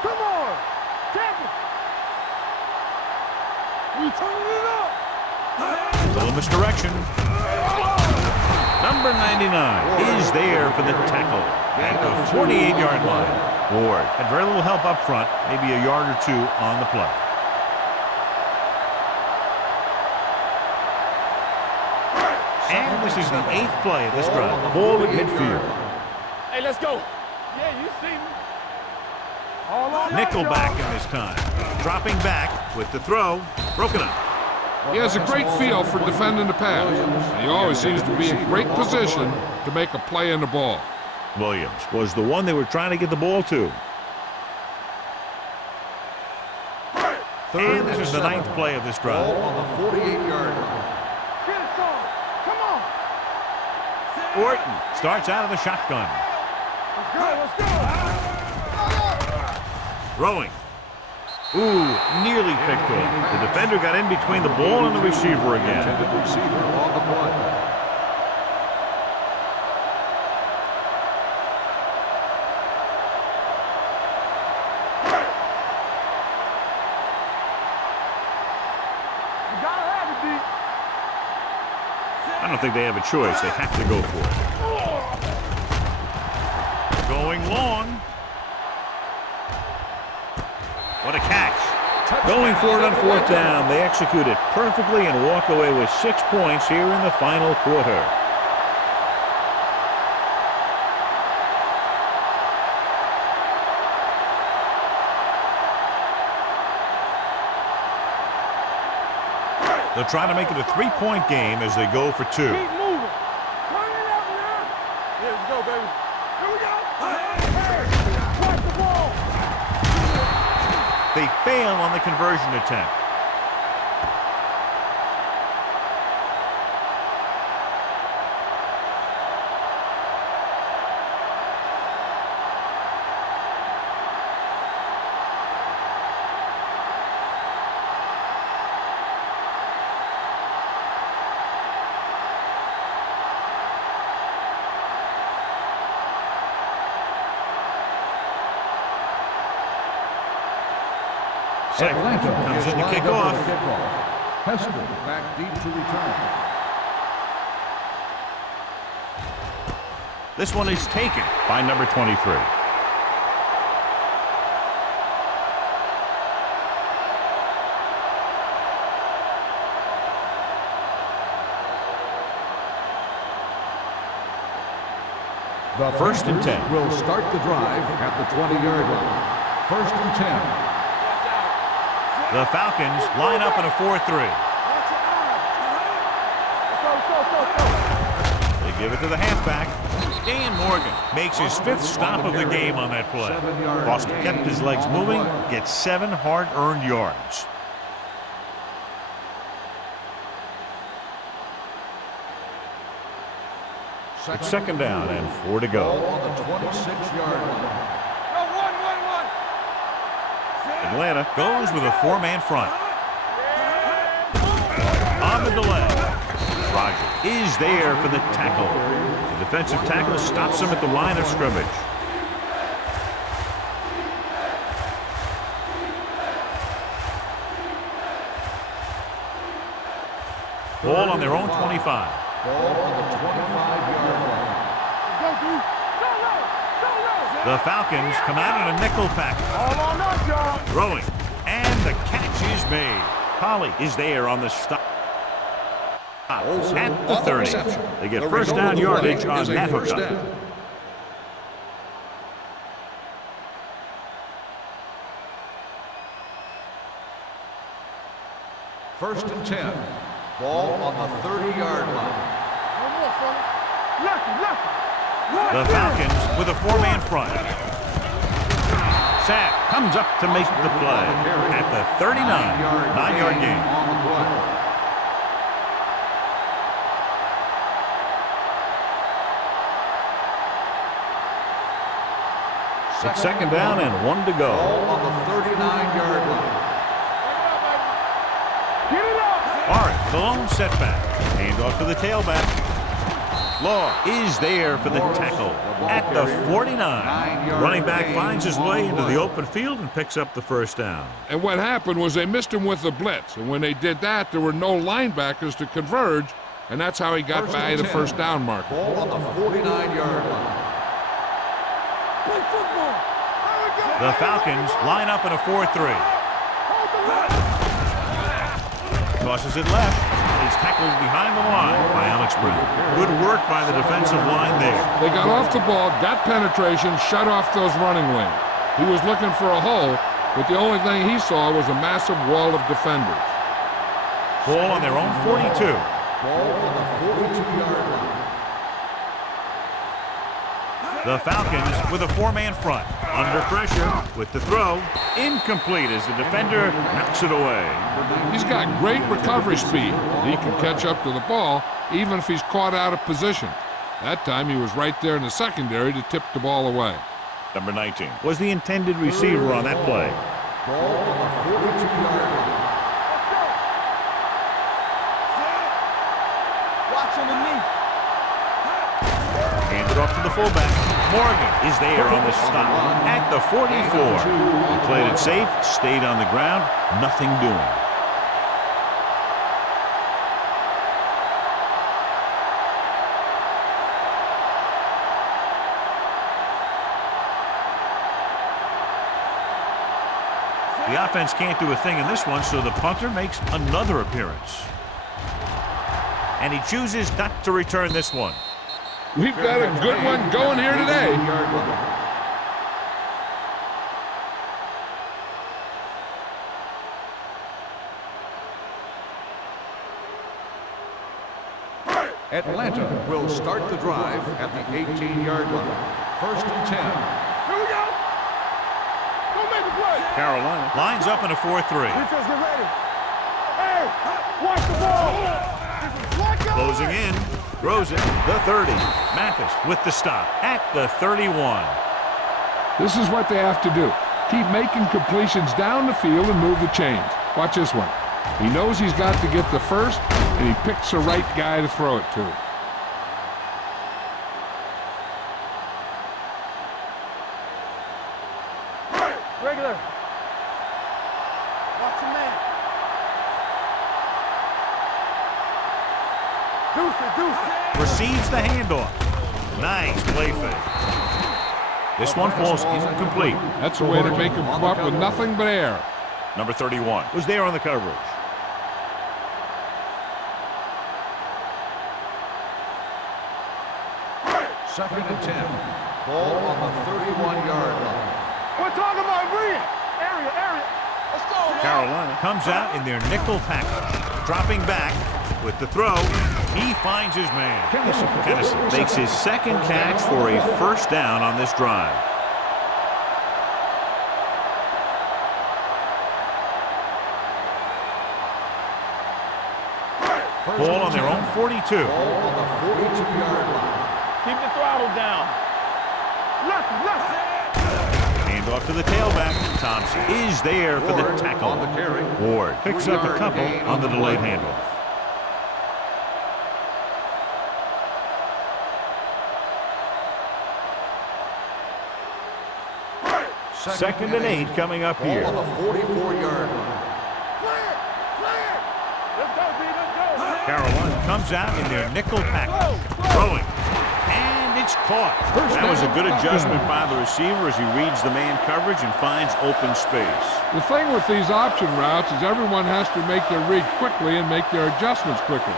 Come on. Tap it. We turning it up. A little misdirection. Number 99 is there for the tackle at the 48-yard line. Ward had very little help up front, maybe a yard or two on the play. And this is the 8th play of this drive. Ball at midfield. Hey, let's go. Yeah, you see me. All on Nickelback in this time. Dropping back with the throw. Broken up. He has a great feel for defending the pass, and he always seems to be in great position to make a play in the ball. Williams was the one they were trying to get the ball to. And this is the 9th play of this drive. Ball on the 48-yard line. Get it, son. Come on. Orton starts out of the shotgun. Let's go. Throwing. Ooh, nearly picked off. The defender got in between the ball and the receiver again. Intended receiver on the play. You gotta have it, D. I don't think they have a choice. They have to go for it. Going long. What a catch. Going for it on 4th down. They execute it perfectly and walk away with 6 points here in the final quarter. They'll try to make it a 3-point game as they go for 2. Keep moving. Turn it up now. Here we go, baby. Here we go. Hey, watch the ball. They fail on the conversion attempt. Atlanta comes in to kick lined up off. for the kickoff. Hester back deep to return. This one is taken by number 23. The First and Panthers 10. will start the drive at the 20-yard line. First and 10. The Falcons line up in a 4-3. Watch your eyes. Let's go. They give it to the halfback. Dan Morgan makes his 5th stop of the game on that play. Foster kept his legs moving, gets 7 hard-earned yards. It's second down and 4 to go. On the 26-yard line. Atlanta goes with a 4-man front. On the delay. Roger is there for the tackle. The defensive tackle stops him at the line of scrimmage. Ball on their own 25. Ball on the 25-yard line. The Falcons come out in a nickel pack. All on us, y'all. Throwing. And the catch is made. Polly is there on the stop. At the 30. They get first down yardage on that hookup. First and 10. Ball on the 30-yard line. One more, fella. Left. The Falcons with a 4-man front. Sack comes up to make the play at the 39. 9-yard gain. On the play. It's second down and 1 to go. Ball on the 39-yard line. Get it up. Orange, the lone setback. Hand off to the tailback. Law is there for the tackle at the 49. Running back finds his way into the open field and picks up the first down. And what happened was they missed him with the blitz. And when they did that, there were no linebackers to converge. And that's how he got by the first down marker. Ball on the 49-yard line. Play football. The Falcons line up in a 4-3. Tosses it left. He's tackled behind the line by Alex Brown. Good work by the defensive line there. They got off the ball, got penetration, shut off those running lanes. He was looking for a hole, but the only thing he saw was a massive wall of defenders. Ball on their own 42. Ball on the 42-yard line. The Falcons with a 4-man front. Under pressure with the throw. Incomplete as the defender knocks it away. He's got great recovery speed. He can catch up to the ball even if he's caught out of position. That time he was right there in the secondary to tip the ball away. Number 19 was the intended receiver on that play. Ball on the 42-yard line. Watch on the knee. Handed off to the fullback. Morgan is there on the stop at the 44. He played it safe, stayed on the ground, nothing doing. The offense can't do a thing in this one, so the punter makes another appearance. And he chooses not to return this one. We've got a good one going here today. Atlanta will start the drive at the 18-yard line. First and 10. Here we go. Go make the play. Carolina lines up in a 4-3. Defense, get ready. Hey, watch the ball. Watch out. Closing in, throws it, the 30. Mathis with the stop at the 31. This is what they have to do. Keep making completions down the field and move the chains. Watch this one. He knows he's got to get the first, and he picks the right guy to throw it to. Regular. Watch your man. Deuce. Receives the handoff. Nice play fake. This one falls incomplete. That's a way to make him come up with nothing but air. Number 31 was there on the coverage. Second and 10. Ball on the 31-yard line. We're talking about Reed. Area. Let's go, man. Carolina comes out in their nickel package. Dropping back with the throw. He finds his man. Kennison makes his second catch for a first down on this drive. Ball on their own 42. Ball on the 42-yard line. Keep the throttle down. Left. Hand off to the tailback. Thompson is there for the tackle. On the carry. Ward picks up a couple on the delayed handoff. Second and 8 coming up here. Ball on the 44-yard line. Clear. Let's go, B. Let's go. Carolina comes out in their nickel package. Throwing. And it's caught. That was a good adjustment by the receiver as he reads the man coverage and finds open space. The thing with these option routes is everyone has to make their read quickly and make their adjustments quickly.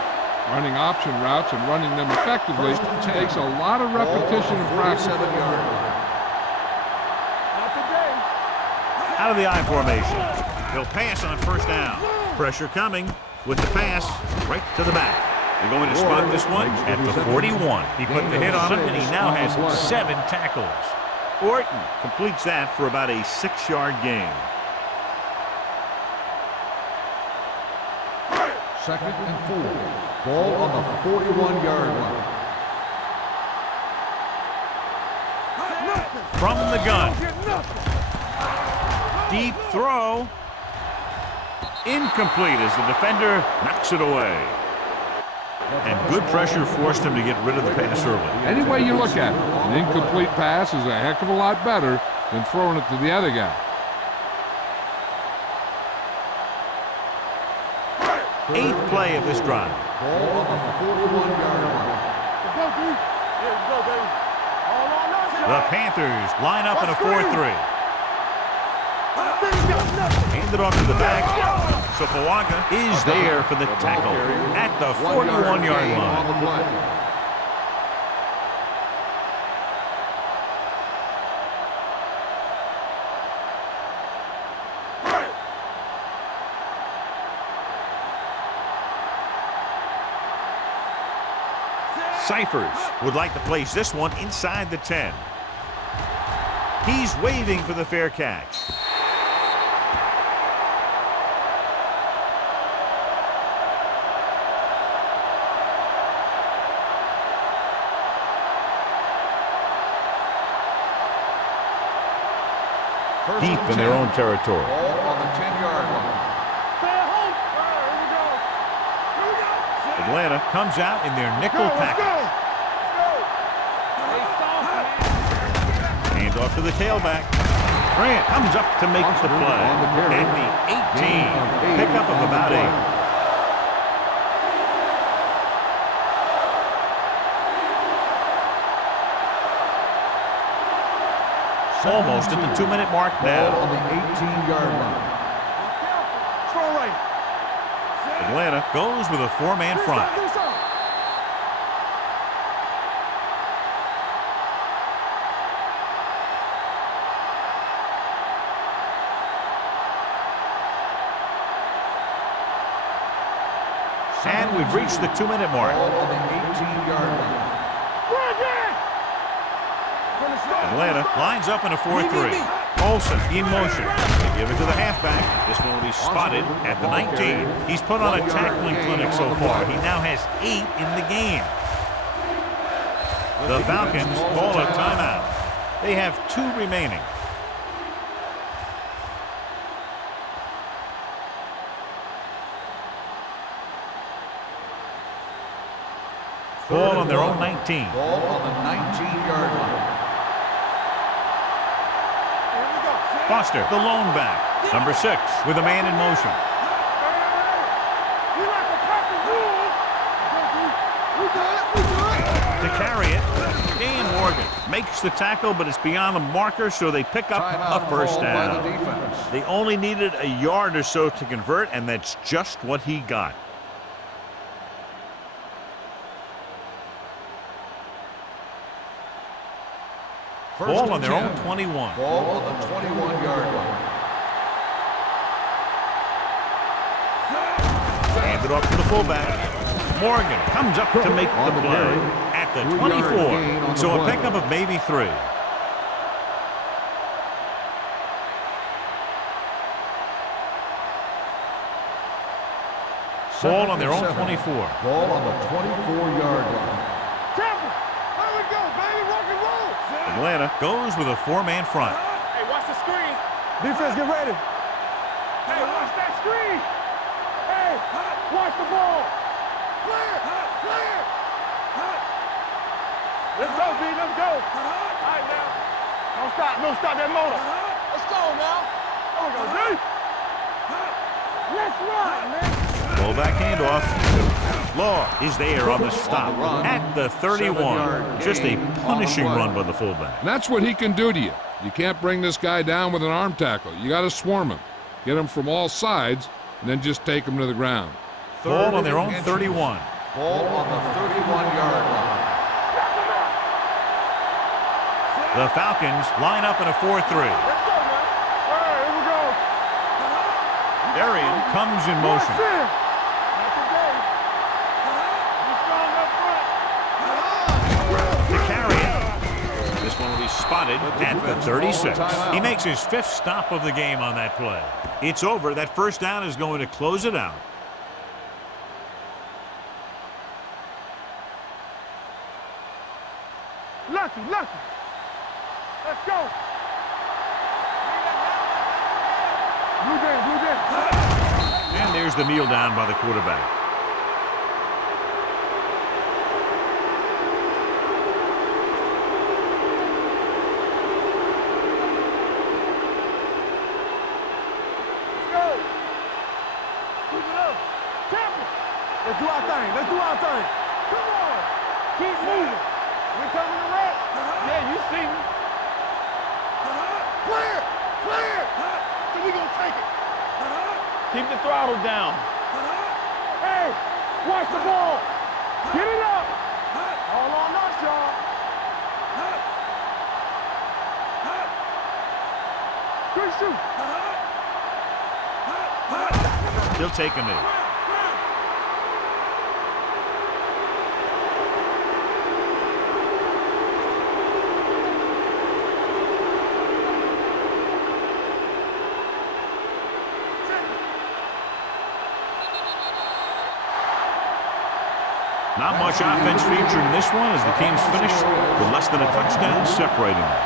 Running option routes and running them effectively takes a lot of repetition and practice. Out of the I formation. He'll pass on first down. Pressure coming with the pass right to the back. They're going to spot this one at the 41. He put the hit on him, and he now has 7 tackles. Orton completes that for about a 6-yard gain. Second and 4. Ball on the 41-yard line. From the gun. Deep throw. Incomplete as the defender knocks it away. And good pressure forced him to get rid of the pass early. Any way you look at it, an incomplete pass is a heck of a lot better than throwing it to the other guy. 8th play of this drive. Ball on the 41-yard line. Let's go, B. Yeah, let's go, baby. All on us. The Panthers line up in a 4-3. Hand it off to the back. So Pawaga is there for the tackle at the 41-yard line. Cyphers would like to place this one inside the 10. He's waving for the fair catch. Deep in their own territory. Ball on the 10-yard line. Atlanta comes out in their nickel package. Hand off to the tailback. Grant comes up to make the play. And the 18. Pickup of about 8. Almost at the 2-minute mark now. Ball on the 18-yard line. Strong right. Atlanta goes with a 4-man front. And we've reached the 2-minute mark. Ball on the 18-yard line. Atlanta lines up in a 4-3. Olsen in motion. They give it to the halfback. This one will be spotted at the 19. He's put on a tackling clinic so far. He now has 8 in the game. The Falcons call a timeout. They have 2 remaining. Ball on their own 19. Ball on the 19-yard line. Foster, the lone back. Number 6 with a man in motion. To carry it, Dan Morgan makes the tackle, but it's beyond the marker, so they pick up a first down. They only needed a yard or so to convert, and that's just what he got. Ball on their own 21. Ball on the 21-yard line. Hand it off to the fullback. Morgan comes up to make the play at the 24. So a pickup of maybe 3. Ball on their own 24. Ball on the 24-yard line. Temple, there we go, baby, rock and roll. Atlanta goes with a 4-man front. Hey, watch the screen. Defense, get ready. Hey, watch that screen. Hey, watch the ball. Clear, clear. Let's go, B, let's go. All right, now. Don't stop that motor. Let's go, now. There we go, D. Let's run, man. Fullback handoff. Law is there on the stop at the 31. Just a punishing run by the fullback. And that's what he can do to you. You can't bring this guy down with an arm tackle. You got to swarm him. Get him from all sides, and then just take him to the ground. Ball on their own 31. Ball on the 31-yard line. The Falcons line up in a 4-3. Let's go, man. All right, here we go. Arian comes in motion. Not today. You strong up front. To carry it. This one will be spotted at the 36. He makes his 5th stop of the game on that play. It's over. That first down is going to close it out. Lucky. Let's go. Blue game. And there's the kneel down by the quarterback. Let's go. Keep it up. Temple. Let's do our thing. Come on. Keep moving. We coming to wreck. Yeah, you see me. Clear. So we gonna take it. Keep the throttle down. Hey, watch the ball. Get it up. All on us, y'all. Good shoot. He'll take a knee. Not much offense featured in this one as the teams finished with less than a touchdown separating them.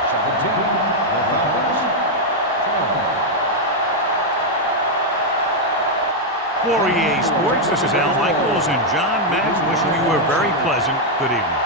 For EA Sports, this is Al Michaels and John Madden wishing you a very pleasant good evening.